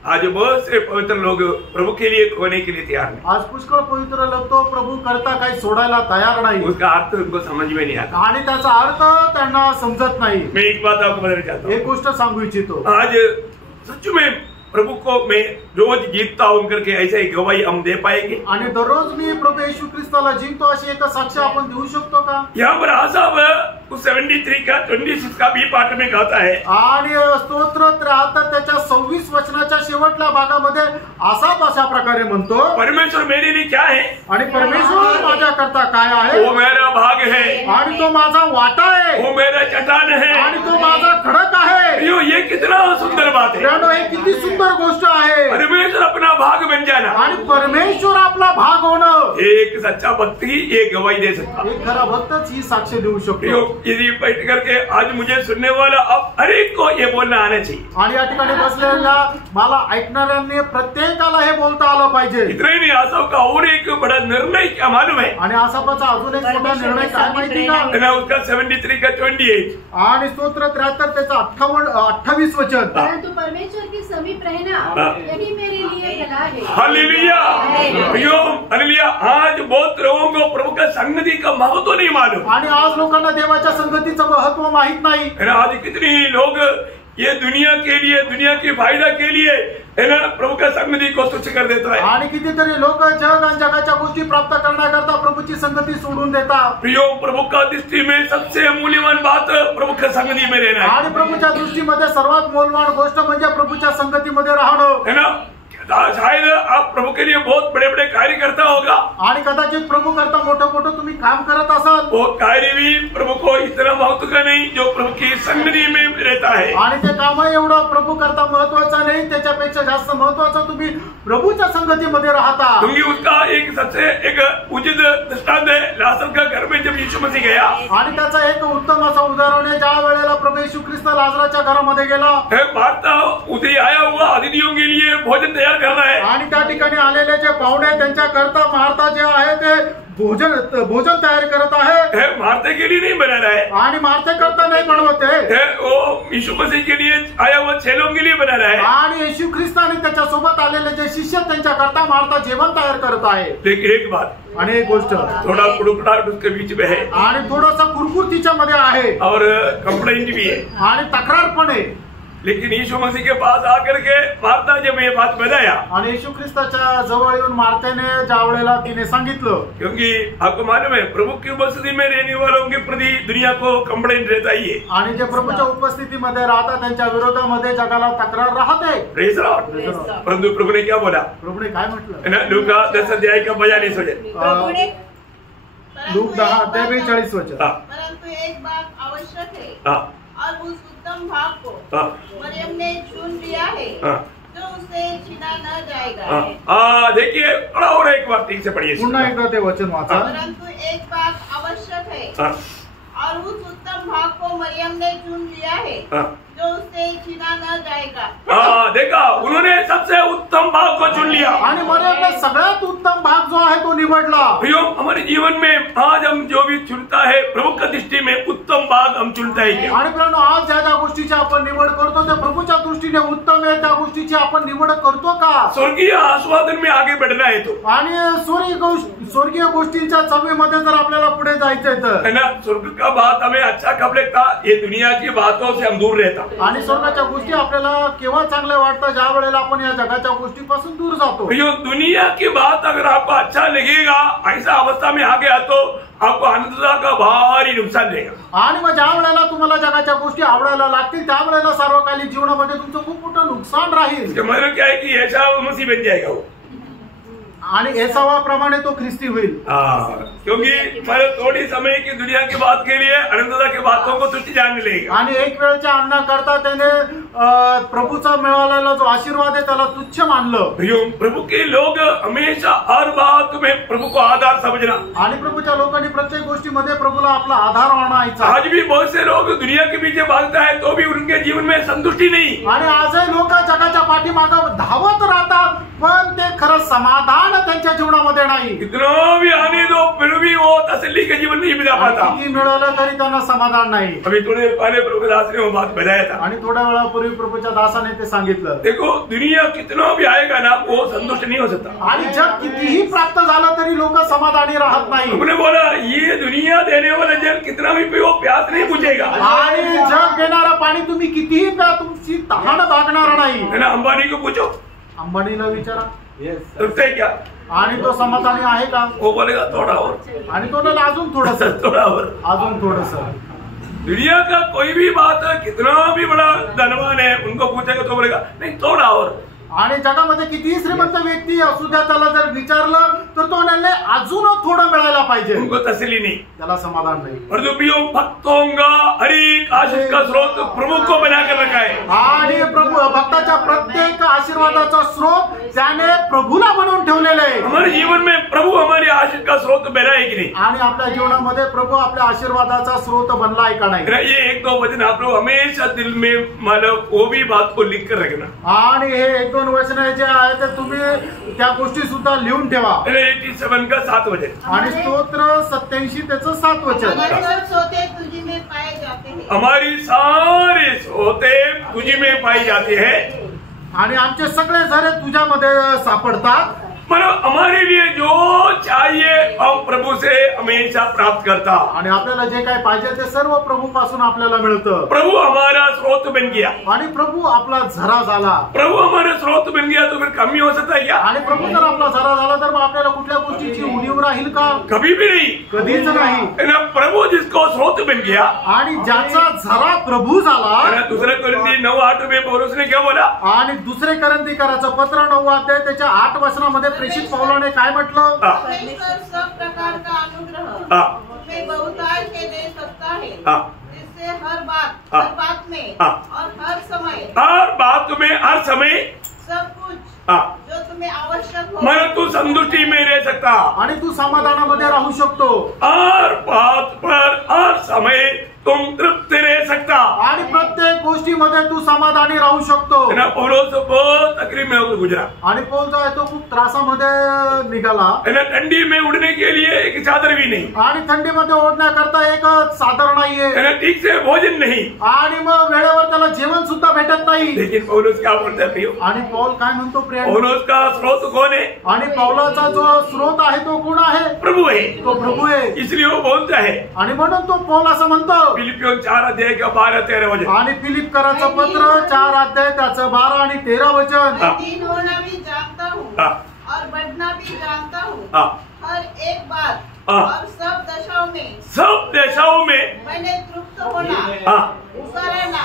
आज बहुत से पवित्र लोग प्रभु के लिए खोने के लिए तैयार नहीं, आज पुष्कळ पवित्र लोक तो प्रभू करता काही सोडायला तयार नाही, उसका अर्थ उनको समझ में नहीं आता। आणि त्याचा अर्थ त्यांना समजत नाही। मैं एक बात आपको बताना चाहता हूँ, एक गोष्ट सांगू इच्छितो, आज सच में प्रभु को मैं रोज जीतता हूँ करके ऐसे ही गवाही हम दे पाएंगे, आणि दररोज मी प्रभू येशू ख्रिस्ताला जिंकतो अशी एक साक्ष आपण देऊ शकतो का? यहाँ पर आसाफ उस 73 का 26 का बी पाठ में कहता है, आणि स्तोत्र 73 त्याच्या 26 वचनाच्या शेवटल्या भागामध्ये अशा प्रकारे म्हणतो, परमेश्वर मेरे लिए क्या है, आणि परमेश्वर माझ्याकरता काय आहे, वो मेरा भाग है, आणि तो माझा वाटा आहे, वो मेरा चट्टान है, आणि तो माझा खडक आहे। ये कितना सुंदर बात है, प्रियानो, हे किती सुंदर गोष्ट आहे। परमेश्वर अपना भाग बन जाना, आणि परमेश्वर आपला भाग होणं, एक सच्चा भक्त ही ये गवाही दे सकता। एक खरा भक्तच ही साक्ष देऊ शकतो। यदि बैठ करके आज मुझे सुनने वाला अब हर एक को ये बोलना आना चाहिए, आणि या ठिकाणी बसलेल्या मला ऐकणाऱ्यांनी प्रत्येकाला हे बोलता आलं पाहिजे। इतना ही नहीं, आसाफ का और एक बड़ा निर्णय क्या मालूम है, आणि आसापाचा अजून एक मोठा निर्णय काय माहिती का? है ना, उसका 73 का 28, आणि स्तोत्र 73 त्याचा 28 वचन, परंतु परमेश्वर के समीप रहना यही मेरे लिए कला है। Hallelujah, hallelujah. आज बहुत लोगों को प्रभु का संगति का महत्व नहीं मालूम, आणि आज लोकांना देवाच्या संगतीचं महत्व माहित नाही। है ना। आज कितनी लोग ये दुनिया के लिए, दुनिया की फायदा के लिए, है ना, प्रभु का संगति को तुच्छ कर देता है। आणि कितीतरी लोक जग आणि जगाच्या गोष्टी प्राप्त करण्याकरता प्रभूची संगती सोडून देतात। प्रियो, प्रभु का दृष्टि में सबसे मूल्यवान बात प्रभु का संगति में रहना है, आणि प्रभूच्या दृष्टीमध्ये सर्वात मौल्यवान गोष्ट म्हणजे प्रभूच्या संगतीमध्ये राहणं, है ना। शायद आप प्रभु के लिए बहुत बड़े बड़े कार्य करता होगा, आणि कदाचित प्रभू करता मोठं तुम्ही काम करत असाल, वो कार्य भी प्रभु को इतना महत्व का नहीं जो प्रभु की संगति में रहता है, आणि ते काम एवढं प्रभू करता महत्वाचं नाही, त्याच्यापेक्षा जास्त महत्वाचं तुम्ही प्रभूच्या संगतीमध्ये राहता। क्योंकि उसका एक सबसे एक उचित दृष्टांत है, लाजर का घर में जब यीशु मसीह गया, आणि त्याचा एक उत्तम असं उदाहरण आहे, ज्या वेळेला प्रभू येशू ख्रिस्त लाजराच्या घरामध्ये गेला, मार्था उदय आया हुआ अतिथियों के लिए भोजन तैयार कर रहा है, आणि त्या ठिकाणी आलेले जे पाहुणे त्यांच्या करता मार्था जे आहे ते भोजन तयार करत आहे, मार्था के लिए नहीं बना रहा है, आणि मार्थे करता नाही बनवत आहे, वो यीशु मसीह के लिए आया हुआ चेलों के लिए बना रहा है, आणि येशू ख्रिस्त आणि त्याच्या सोबत आलेले जे शिष्य त्यांच्या करता मार्था जेवण तयार करत आहे। लेकिन एक बात, आणि एक गोष्ट, थोड़ा कुड़कुड़ाहट उसके बीच में है, आणि थोडासा कुरकुर तिच्यामध्ये आहे, और कंप्लेंट भी है, आणि तक्रार पण आहे। लेकिन यीशु मसीह के पास आकर के मार्था जब ये बात बताया, आणि येशू ख्रिस्ताच्या जवळ येऊन मार्थेने ज्या वेळेला तिने सांगितलं, क्योंकि आपको मालूम है प्रभु की उपस्थिति में रहने वालों के प्रति दुनिया को कंप्लेंट रहता ही है, आणि जे प्रभूच्या उपस्थितीमध्ये राहतात त्यांच्या विरोधामध्ये जगाला तक्रार राहते। Praise Lord. परंतु प्रभु ने क्या बोला, प्रभूने काय म्हटलं, है ना, लूका 10 अध्याय का 42 वचन, लूक 10 अध्याय 42 वचन, परंतु एक बात आवश्यक है, और उस उत्तम भाग को मरियम ने चुन लिया है, जो उसे छीना न जाएगा। देखिए, और एक बार ठीक से पढ़िए, पुन्हा एकदा ते वचन वाचा, परंतु एक बात आवश्यक है, और उस उत्तम भाग को मरियम ने चुन लिया है, जो उससे छीना न जाएगा। देखा, उन्होंने सबसे उत्तम भाग को चुन लिया, आणि मरियमने सगळ्यात उत्तम भाग जो आहे तो निवडला। प्रियो, हमारे जीवन में आज हम जो भी चुनता है प्रभु की दृष्टि में उत्तम भाग हम चुनता है क्या? आणि प्रियानो, आज ज्या ज्या गोष्टीची आपण निवड करतो ते प्रभूच्या दृष्टीने उत्तम आहे, त्या गोष्टीची आपण निवड करतो का? स्वर्गीय आस्वादन में आगे बढ़ना है तो, आणि स्वर्गीय गोष्टींच्या चवीमध्ये जर आपल्याला पुढे जायचंय तर है ना, स्वर्ग का बात हमें अच्छा कब लगता, ये दुनिया की बातों से हम दूर रहता। आणि स्वर्गाच्या गोष्टी आपल्याला केव्हा चांगल्या वाटतात, ज्या वेळेला आपण या जगाच्या गोष्टीपासून दूर जातो। ये दुनिया की बात अगर आपको अच्छा लगेगा, ऐसा अवस्था में आ गया तो आपको आनंदता का भारी नुकसान देगा। आणि मग ज्या वेळेला तुम्हाला जगाच्या गोष्टी आवडायला लागतील त्यावेळेला सार्वकालिक जीवनामध्ये तुमचं खूप मोठं नुकसान राहील। इसका मतलब क्या है कि ऐसा मसीह बन जाएगा वो, आणि एसावाप्रमाणे तो ख्रिस्ती होईल। क्योंकि मतलब थोड़ी समय की दुनिया की बात के लिए अनंतता की बातों को तुच्छ जानने लगेगा। आणि एक वेळच्या अन्नाकरता त्याने प्रभूचा मिळालेला जो आशीर्वाद आहे त्याला तुच्छ मानलं। प्रभु के लोग हमेशा हर बात में प्रभु को आधार समझना, आणि प्रभूच्या लोकांनी प्रत्येक गोष्टीमध्ये प्रभूला आपला आधार मानायचा। आज भी बहुत से लोग दुनिया के पीछे भागता है तो भी उनके जीवन में संतुष्टी नहीं। आणि आजही लोक जगाच्या पाठीमागं धावत राहतात पण ते खरं समाधान त्यांच्या जीवनामध्ये नाही। कितना भी आने दो फिर भी वो तसल्ली के जीवन नहीं मिला पाता। किती मिळालं तरी त्यांना समाधान नाही। अभी थोड़ी देर पहले प्रभु दास ने वो बात बताया था। आणि थोड्या वेळापूर्वी प्रभूच्या दासाने ते सांगितलं, देखो दुनिया कितना भी आएगा ना वो संतुष्ट नहीं हो सकता। आणि जग कितीही प्राप्त झालं तरी लोक समाधानी राहत नाही। हमने बोला ये दुनिया देने वाला जल कितना भी पियो प्यास नहीं बुझेगा। आणि जग देणारं पाणी तुम्ही कितीही प्या तुमची तहान भागणार नाही। है ना, अंबानी को पूछो, अंबानीला विचारा तृप्त है क्या, आणि तो समाधानी आहे का? वो बोलेगा थोड़ा और, आणि तो बोलेगा अजून थोडस, थोड़ा और, अजून थोडस। दुनिया का कोई भी बात है, कितना भी बड़ा धनवान है उनको पूछेगा तो बोलेगा नहीं थोड़ा और। आणि जगामध्ये कितीही श्रीमंत व्यक्ती असू द्या त्याला जर विचारलं तर तो म्हणाले अजून थोडं मिळायला पाहिजे, उनको तसल्ली नहीं, त्याला समाधान नाही। और जो भी भक्तों का हर एक आशीष का स्रोत प्रभु को बनाकर रखा है। आणि प्रभू भक्ताच्या प्रत्येक आशीर्वादाचा स्रोत त्याने प्रभूला बनवून ठेवलेला आहे। हमारे जीवन में प्रभु हमारे आशीष का स्रोत बना है कि नहीं? आणि आपल्या जीवनामध्ये प्रभू आपल्या आशीर्वादाचा स्रोत बनला आहे का नाही? ये एक दो वचन आप लोग हमेशा दिल में मतलब वो भी बात को लिख कर रखना। आणि हे एक दोन वचन जे आहे ते तुम्ही त्या गोष्टी सुद्धा लिहून ठेवा। 87 का 7 वचन आणि स्तोत्र 87 त्याचं 7 वचन। हमारे सब सोते तुझी में पाए जाते हैं, हमारी सारे सोते तुझी में पाई जाते हैं, आणि आमचे सगळे झरे तुझ्यामध्ये सापडतात। मतलब हमारे लिए जो चाहिए हम प्रभु से हमेशा प्राप्त करता। आणि आपल्याला जे काय पाहिजे ते सर्व प्रभू पासून आपल्याला मिळतं। प्रभु हमारा स्रोत बन गया, आणि प्रभू आपला झरा झाला। प्रभु हमारा स्रोत बन गया तो फिर कमी हो सकता है क्या? आणि प्रभू जर आपला झरा झाला तर मग आपल्याला कुठल्या गोष्टीची उणीव राहील का? कभी भी नहीं। कधीच नाही। है ना, प्रभु जिसको स्रोत बन गया, आणि ज्याचा झरा प्रभू झाला। है ना, दूसरे कोरिन्थी 9:8 में पौलुस ने क्या बोला? आणि दुसरे कोरिन्थीकराचं पत्र 9 अध्याय त्याच्या 8 वचनामध्ये प्रेषित पौलाने काय म्हटलं? परमेश्वर सब प्रकार का अनुग्रह में बहुतायत के दे सकता है, जिससे हर बात में और हर समय सब कुछ जो तुम्हें आवश्यक हो मतलब तू संतुष्टि में रह सकता, आणि तू समाधानामध्ये राहू शकतो। हर बात पर हर समय तुम तृप्त रह सकता, आणि प्रत्येक गोष्टीमध्ये तू समाधानी राहू शकतो। है ना, पौलुस बहुत तकलीफ में होकर गुजरा। आणि पौल जो आहे तो खूप त्रासामध्ये निघाला। है ना, ठंडी में उड़ने के लिए एक चादर भी नहीं, आणि थंडीमध्ये ओढण्याकरता एक चादर नाहीये, है ना, ठीक से भोजन नहीं, आणि मग वेळेवर त्याला जेवण सुद्धा भेटत नाही। लेकिन पौलुस क्या बोलता है प्रियो? आणि पौल काय म्हणतो प्रिय? पौलुस का स्रोत कौन है? आणि पौलाचा जो स्रोत आहे तो कोण आहे? प्रभु है। तो प्रभू आहे। इसलिए वो बोलता है, आणि म्हणून तो पौल असं म्हणतो फिलिपियों 4 अध्याय का 12-13 वचन। आणि फिलिपकराचं पत्र 4 अध्याय त्याचं 12 आणि 13 वचन। मैं दीन होना भी जानता हूँ और बढ़ना भी जानता हूँ, हर एक बात और सब दशाओं में मैंने तृप्त होना, भूखा रहना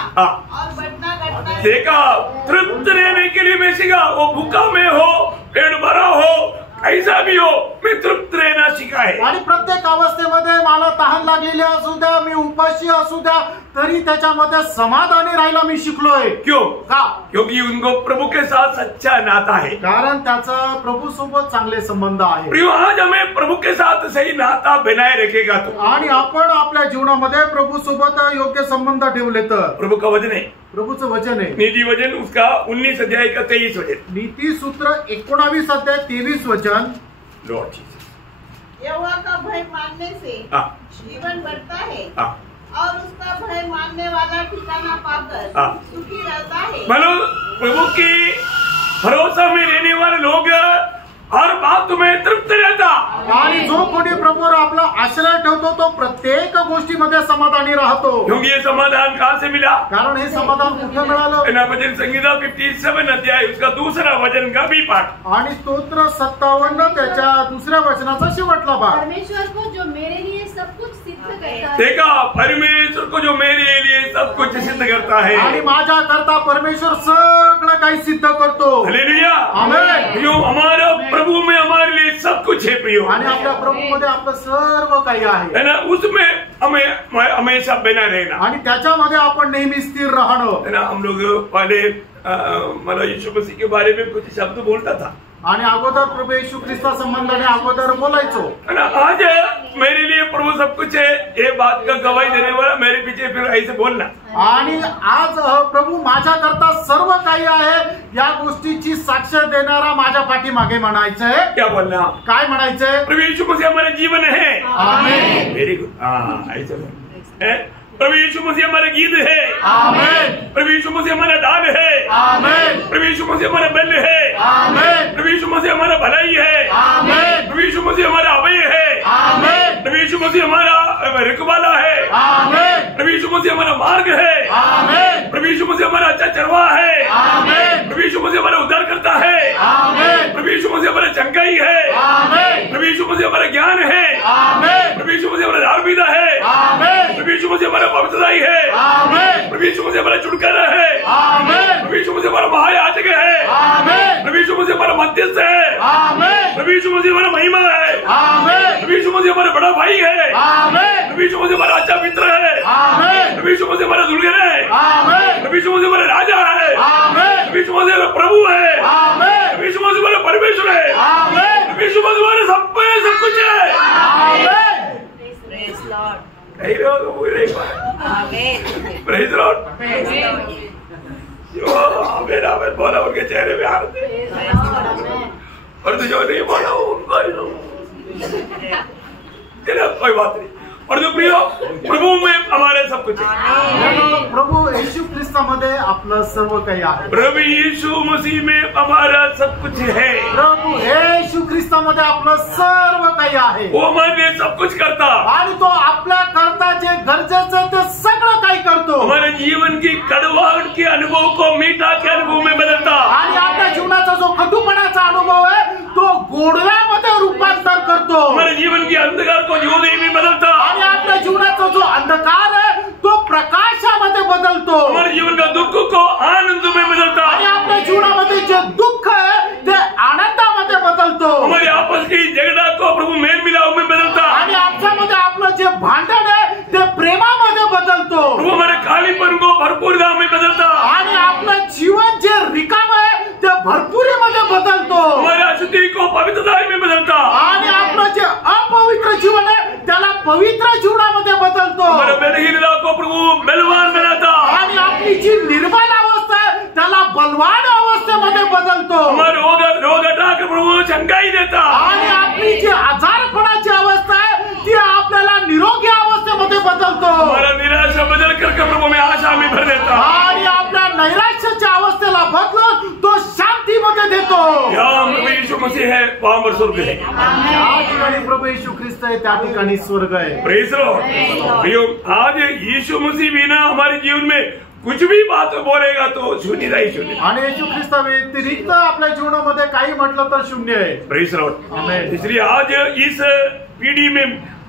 और बढ़ना घटना। देखा, तृप्त रहने के लिए मैं सीखा, वो भूखा में हो पेट भरा हो ऐसा भी हो, मी तृप्त रहना शिका है। आणि प्रत्येक अवस्थेमध्ये मला तहान लागलेली असू द्या, मी उपाशी असू द्या, तरी त्याच्यामध्ये समाधानी राहायला मी शिकलोय। क्यों? का? क्योंकि उनको प्रभु के साथ सच्चा नाता है, कारण त्याचा प्रभू सोबत चांगले संबंध आहे। प्रियो, आज हमें प्रभु के साथ सही नाता बनाए रखेगा तो, आणि आपण आपल्या जीवनामध्ये प्रभू सोबत योग्य संबंध ठेवले तर प्रभु का वचन है, प्रभूचं वचन आहे। नीति वचन उसका 19 अध्याय का 23 वचन। नीति सूत्र 19 अध्याय 23 वचन। लॉर्ड जीसस, यहोवा का भय मानने से जीवन बढ़ता है और उसका भय मानने वाला ठिकाना पाकर सुखी रहता है। मतलब प्रभु की भरोसा में रहने वाले लोग हर बात में तृप्त रहता। आणि जो कोणी प्रभूवर आपला आश्रय ठेवतो तो प्रत्येक गोष्टीमध्ये समाधानी राहतो। क्योंकि ये समाधान कहाँ से मिला? कारण हे समाधान कुठे मिळालं? भजन संगीता 57 अध्याय उसका दूसरा वचन का भी पाठ आणि स्तोत्र 57 त्याच्या दुसऱ्या वचनाचा शेवटला भाग। परमेश्वर को जो मेरे लिए सब कुछ सिद्ध करता है। देखा, परमेश्वर को जो मेरे लिए सब कुछ सिद्ध करता है आणि माझ्या करता परमेश्वर सगळं काही सिद्ध करतो। हालेलुया, आमेन। प्रियो, हमारा प्रभु में हमारे लिए सब कुछ है प्रियो। आणि आपल्या प्रभूमध्ये आपलं सर्व काही आहे, है ना? उसमें हमें हमेशा बना रहना, आणि त्याच्यामध्ये आपण नेहमी स्थिर राहणं। है ना? हम लोग पहले मतलब यीशु मसीह के बारे में कुछ शब्द बोलता था, आणि अगोदर प्रभू येशू ख्रिस्ता संबंधाने अगोदर बोलायचो। है ना? आज मेरे लिए प्रभु सब कुछ है, ये बात का गवाही देने वाला मेरे पीछे फिर ऐसे बोलना। आणि आज प्रभू माझ्या करता सर्व काही आहे या गोष्टीची साक्ष देणारा माझ्या पाठीमागे म्हणायचंय। क्या बोलना? काय म्हणायचंय? प्रभु यीशु मसीह हमारा जीवन है। आमेन। वेरी गुड, हाँ ऐसे बोल। प्रभु यीशु मसीह हमारा गीत है। आमेन। प्रभु यीशु मसीह हमारा दान है। आमेन। प्रभु यीशु मसीह हमारा बल है। आमेन। प्रभु यीशु मसीह हमारा भलाई है। आमेन। प्रभु यीशु मसीह हमारा अभय है। आमेन। प्रभु यीशु मसीह हमारा रखवाला है। आमेन। प्रभु यीशु मसीह हमारा मार्ग है। आमेन। प्रभु यीशु मसीह हमारा अच्छा चरवाहा है। आमेन। प्रभु यीशु मसीह हमारा उद्धार करता है। आमेन। प्रभु यीशु मसीह हमारा चंगाई है। आमेन। प्रभु यीशु मसीह हमारा ज्ञान है। आमेन। प्रभु यीशु मसीह हमारा धार्मिकता है। आमेन। प्रभु यीशु मसीह हमारा पवित्रताई है। आमेन। प्रभु यीशु मसीह हमारा छुटकारा है। आमेन। प्रभु यीशु मसीह हमारा महायाजक है। आमेन। प्रभु यीशु मसीह हमारा मध्यस्थ है। आमेन। प्रभु यीशु मसीह हमारा महिमा है। आमेन। प्रभु यीशु मसीह हमारा बड़ा भाई है। आमेन। प्रभु यीशु मसीह हमारा अच्छा मित्र है। आमेन। प्रभु यीशु मसीह हमारा दुल्हन है। आमेन। प्रभु यीशु मसीह हमारा राजा है। आमेन। प्रभु यीशु मसीह हमारा प्रभु है। आमेन। प्रभु यीशु मसीह हमारा परमेश्वर है। आमेन। प्रभु यीशु मसीह हमारा सब कुछ है। आमेन। Praise Lord. Praise Amen. Lord. Praise Lord. आमेन आमेन बोला, उनके चेहरे पे हाथ थे, और जो नहीं बोला उनका कोई बात नहीं। और जो प्रियो, प्रभु में हमारे सब कुछ है। प्रभू येशू ख्रिस्तामध्ये आपलं सर्व काही आहे। प्रभु यीशु मसीह में हमारा सब कुछ है। प्रभू येशू ख्रिस्तामध्ये आपलं सर्व काही आहे। वो हमारे लिए सब कुछ करता, आणि तो आपल्या करता जे गरजेचं ते सगळं काही करतो। हमारे जीवन की कड़वाहट के अनुभव को मीठा के अनुभव में बदलता, आणि आपल्या जीवनाचा जो खटूपणाचा अनुभव आहे तो गोडव्यामध्ये रूपांतर करतो। हमारे जीवन की अंधकार को ज्योति में बदलता, आणि आपल्या जीवनाचा जो अंधकार आहे तो प्रकाशामध्ये बदलतो। हमारे जीवन का दुख को आनंद में बदलता, आणि आपल्या जीवनामध्ये जे दुःख आहे ते आनंदामध्ये बदलतो। हमारे आपस की झगड़ा को प्रभु मेल मिलाप में बदलता, आणि आपल्यामध्ये आपलं जे भांडण आहे ते प्रेमामध्ये बदलतो। प्रभु हमारे खालीपन को भरपूरता में बदलता, आणि आपलं जीवन जे रिकाम आहे ते भरपुरीमध्ये बदलतो। हमारे अशुद्धि को पवित्रता में बदलता, आणि आपलं जे अपवित्र जीवन आहे त्याला पवित्र जीवनामध्ये बदलतो। हमारे बलहीनता को प्रभु बलवान बनाता, आणि आपली जी निर्बल अवस्था आहे त्याला बलवान अवस्थेमध्ये बदलतो। हमारे रोग हटाकर प्रभु चंगाई देता, आणि आपली जी आजारपणाची अवस्था आहे ती आपल्याला निरोगी अवस्थेमध्ये बदलतो। हमारा निराशा बदल कर प्रभु में आशा में भर देता, आणि आपल्या नैराश्याच्या अवस्थेला बदलून तो शांतीमध्ये देतो। यहाँ प्रभु यीशु मसीह है, वहाँ पर स्वर्ग है। ज्या ठिकाणी प्रभू येशू ख्रिस्त आहे त्या ठिकाणी स्वर्ग आहे। Praise Lord. प्रियो, आज यीशु मसीह बिना हमारे जीवन में कुछ भी बात बोलेगा तो शून्य ही शून्य। आणि येशू ख्रिस्ता व्यतिरिक्त आपल्या जीवनामध्ये काही म्हटलं तर शून्य आहे। Praise Lord. आमेन। इसलिए आज इस पीढ़ी में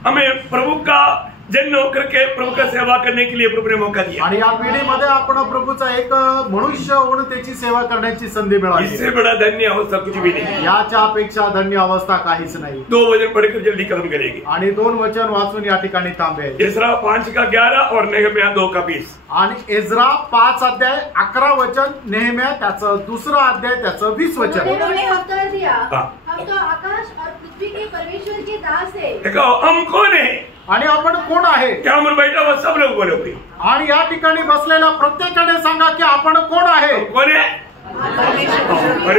हमें प्रभु का जन्म होकर के प्रभु का सेवा करने के लिए प्रभु ने मौका दिया। आणि या पिढीमध्ये आपण प्रभूचा एक मनुष्य होऊन त्याची सेवा करण्याची संधी मिळाली। इससे बड़ा धन्य अवस्था कुछ भी नहीं। याच्या अपेक्षा धन्य अवस्था काहीच नाही। 2 वचन पढ़कर जल्दी खत्म करेंगे। आणि 2 वचन वाचून या ठिकाणी थांबेल। इस्रा 5:11 और नेहम्याह 2:20। आणि एज्रा 5 अध्याय 11 वचन, नेहम्याह त्याचं 2 अध्याय त्याचं 20 वचन। उन्होंने उत्तर दिया, हाँ। हम तो आकाश और पृथ्वी के परमेश्वर के दास है। देखो, हम कौन है? आणि आपण कोण आहे? क्या हम बैठा हुआ सब लोग बोलोगे? आणि या ठिकाणी बसलेल्या प्रत्येकाने सांगा की आपण कोण आहे? कौन है? परमेश्वर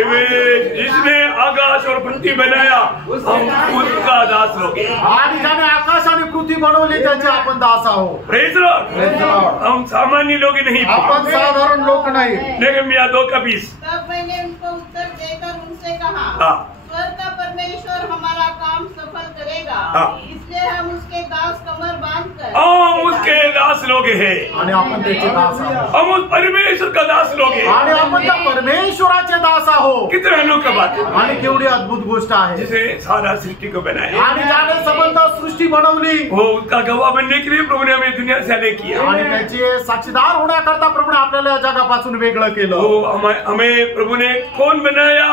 जिसने आकाश और पृथ्वी बनाया, हम उसका दास लोग हैं। आणि ज्याने आकाश आणि पृथ्वी बनवली त्याचे आपण दास आहोत। Praise Lord. Praise the Lord। हम सामान्य लोग नहीं। आपण साधारण लोक नाही। नेहम्याह 2:20। तब मैंने उनको उत्तर देकर उनसे कहा, हाँ। स्वर्ग का परमेश्वर हमारा काम सफल करेगा, इसलिए हम उसके दास कमर बांधकर हम उसके दास लोग हैं आणि आपण त्याचे दास आहोत हम उस परमेश्वर का दास लोग हैं आणि आपण त्या परमेश्वराचे दास आहोत. कितने अनोखी बात है आणि केवढी अद्भुत गोष्ट आहे. जिसे सारा सृष्टि को बनाया आणि ज्याने संबंध सृष्टी बनवली वो उसका गवाह बनने के लिए प्रभु ने हमें दुनिया से अलग किया आणि त्याचे साक्षीदार होण्याकरता प्रभूने आपल्याला या जगापासून वेगळं केलं. वो हमें प्रभु ने कौन बनाया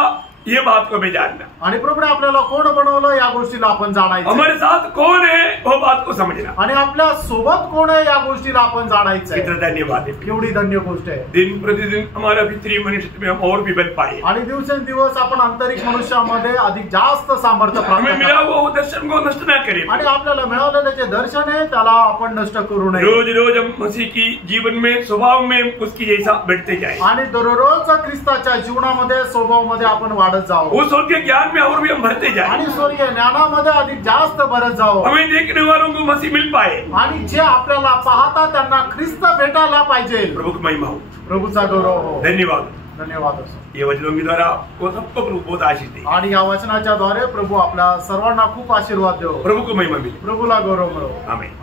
ये बात को भी जानना आणि प्रभूने आपल्याला कोण बनवलं या गोष्टीला आपण जाणायचं. हमारे साथ कौन है वो बात को समझना आणि आपल्या सोबत कोण आहे या गोष्टीला आपण जाणायचं. कितना धन्यवाद है केवढी धन्य गोष्ट आहे. दिन प्रतिदिन हमारा भीतरी मनुष्य में हम और भी बन पाए आणि दिवसेंदिवस आपण आंतरिक मनुष्यामध्ये अधिक जास्त सामर्थ्य प्राप्त हमें मिला करू. हुआ वो दर्शन को नष्ट न करें आणि आपल्याला मिळालेले जे दर्शन आहे त्याला आपण नष्ट करू नये. रोज रोज हम मसीह की जीवन में स्वभाव में उसकी जैसा बढ़ते जाए आणि दररोज ख्रिस्ताच्या जीवनामध्ये स्वभावामध्ये आपण वाढत जाऊ वो स्वर्गीय ज्ञान में और भी हम बढ़ते जाए आणि स्वर्गीय ज्ञानामध्ये अधिक जास्त भरत जाऊ. हमें देखने वालों को मसीह मिल पाए आणि जे आपल्याला पाहता त्यांना ख्रिस्त भेटायला पाहिजे. प्रभु की महिमा हो प्रभूचा गौरव हो. धन्यवाद धन्यवाद असो. ये वचनों के द्वारा वो सबको प्रभु बहुत आशीष दे आणि या वचनाच्या द्वारे प्रभू आपल्या सर्वांना खूप आशीर्वाद देव. प्रभु को महिमा मिले प्रभूला गौरव मिळो. आमीन.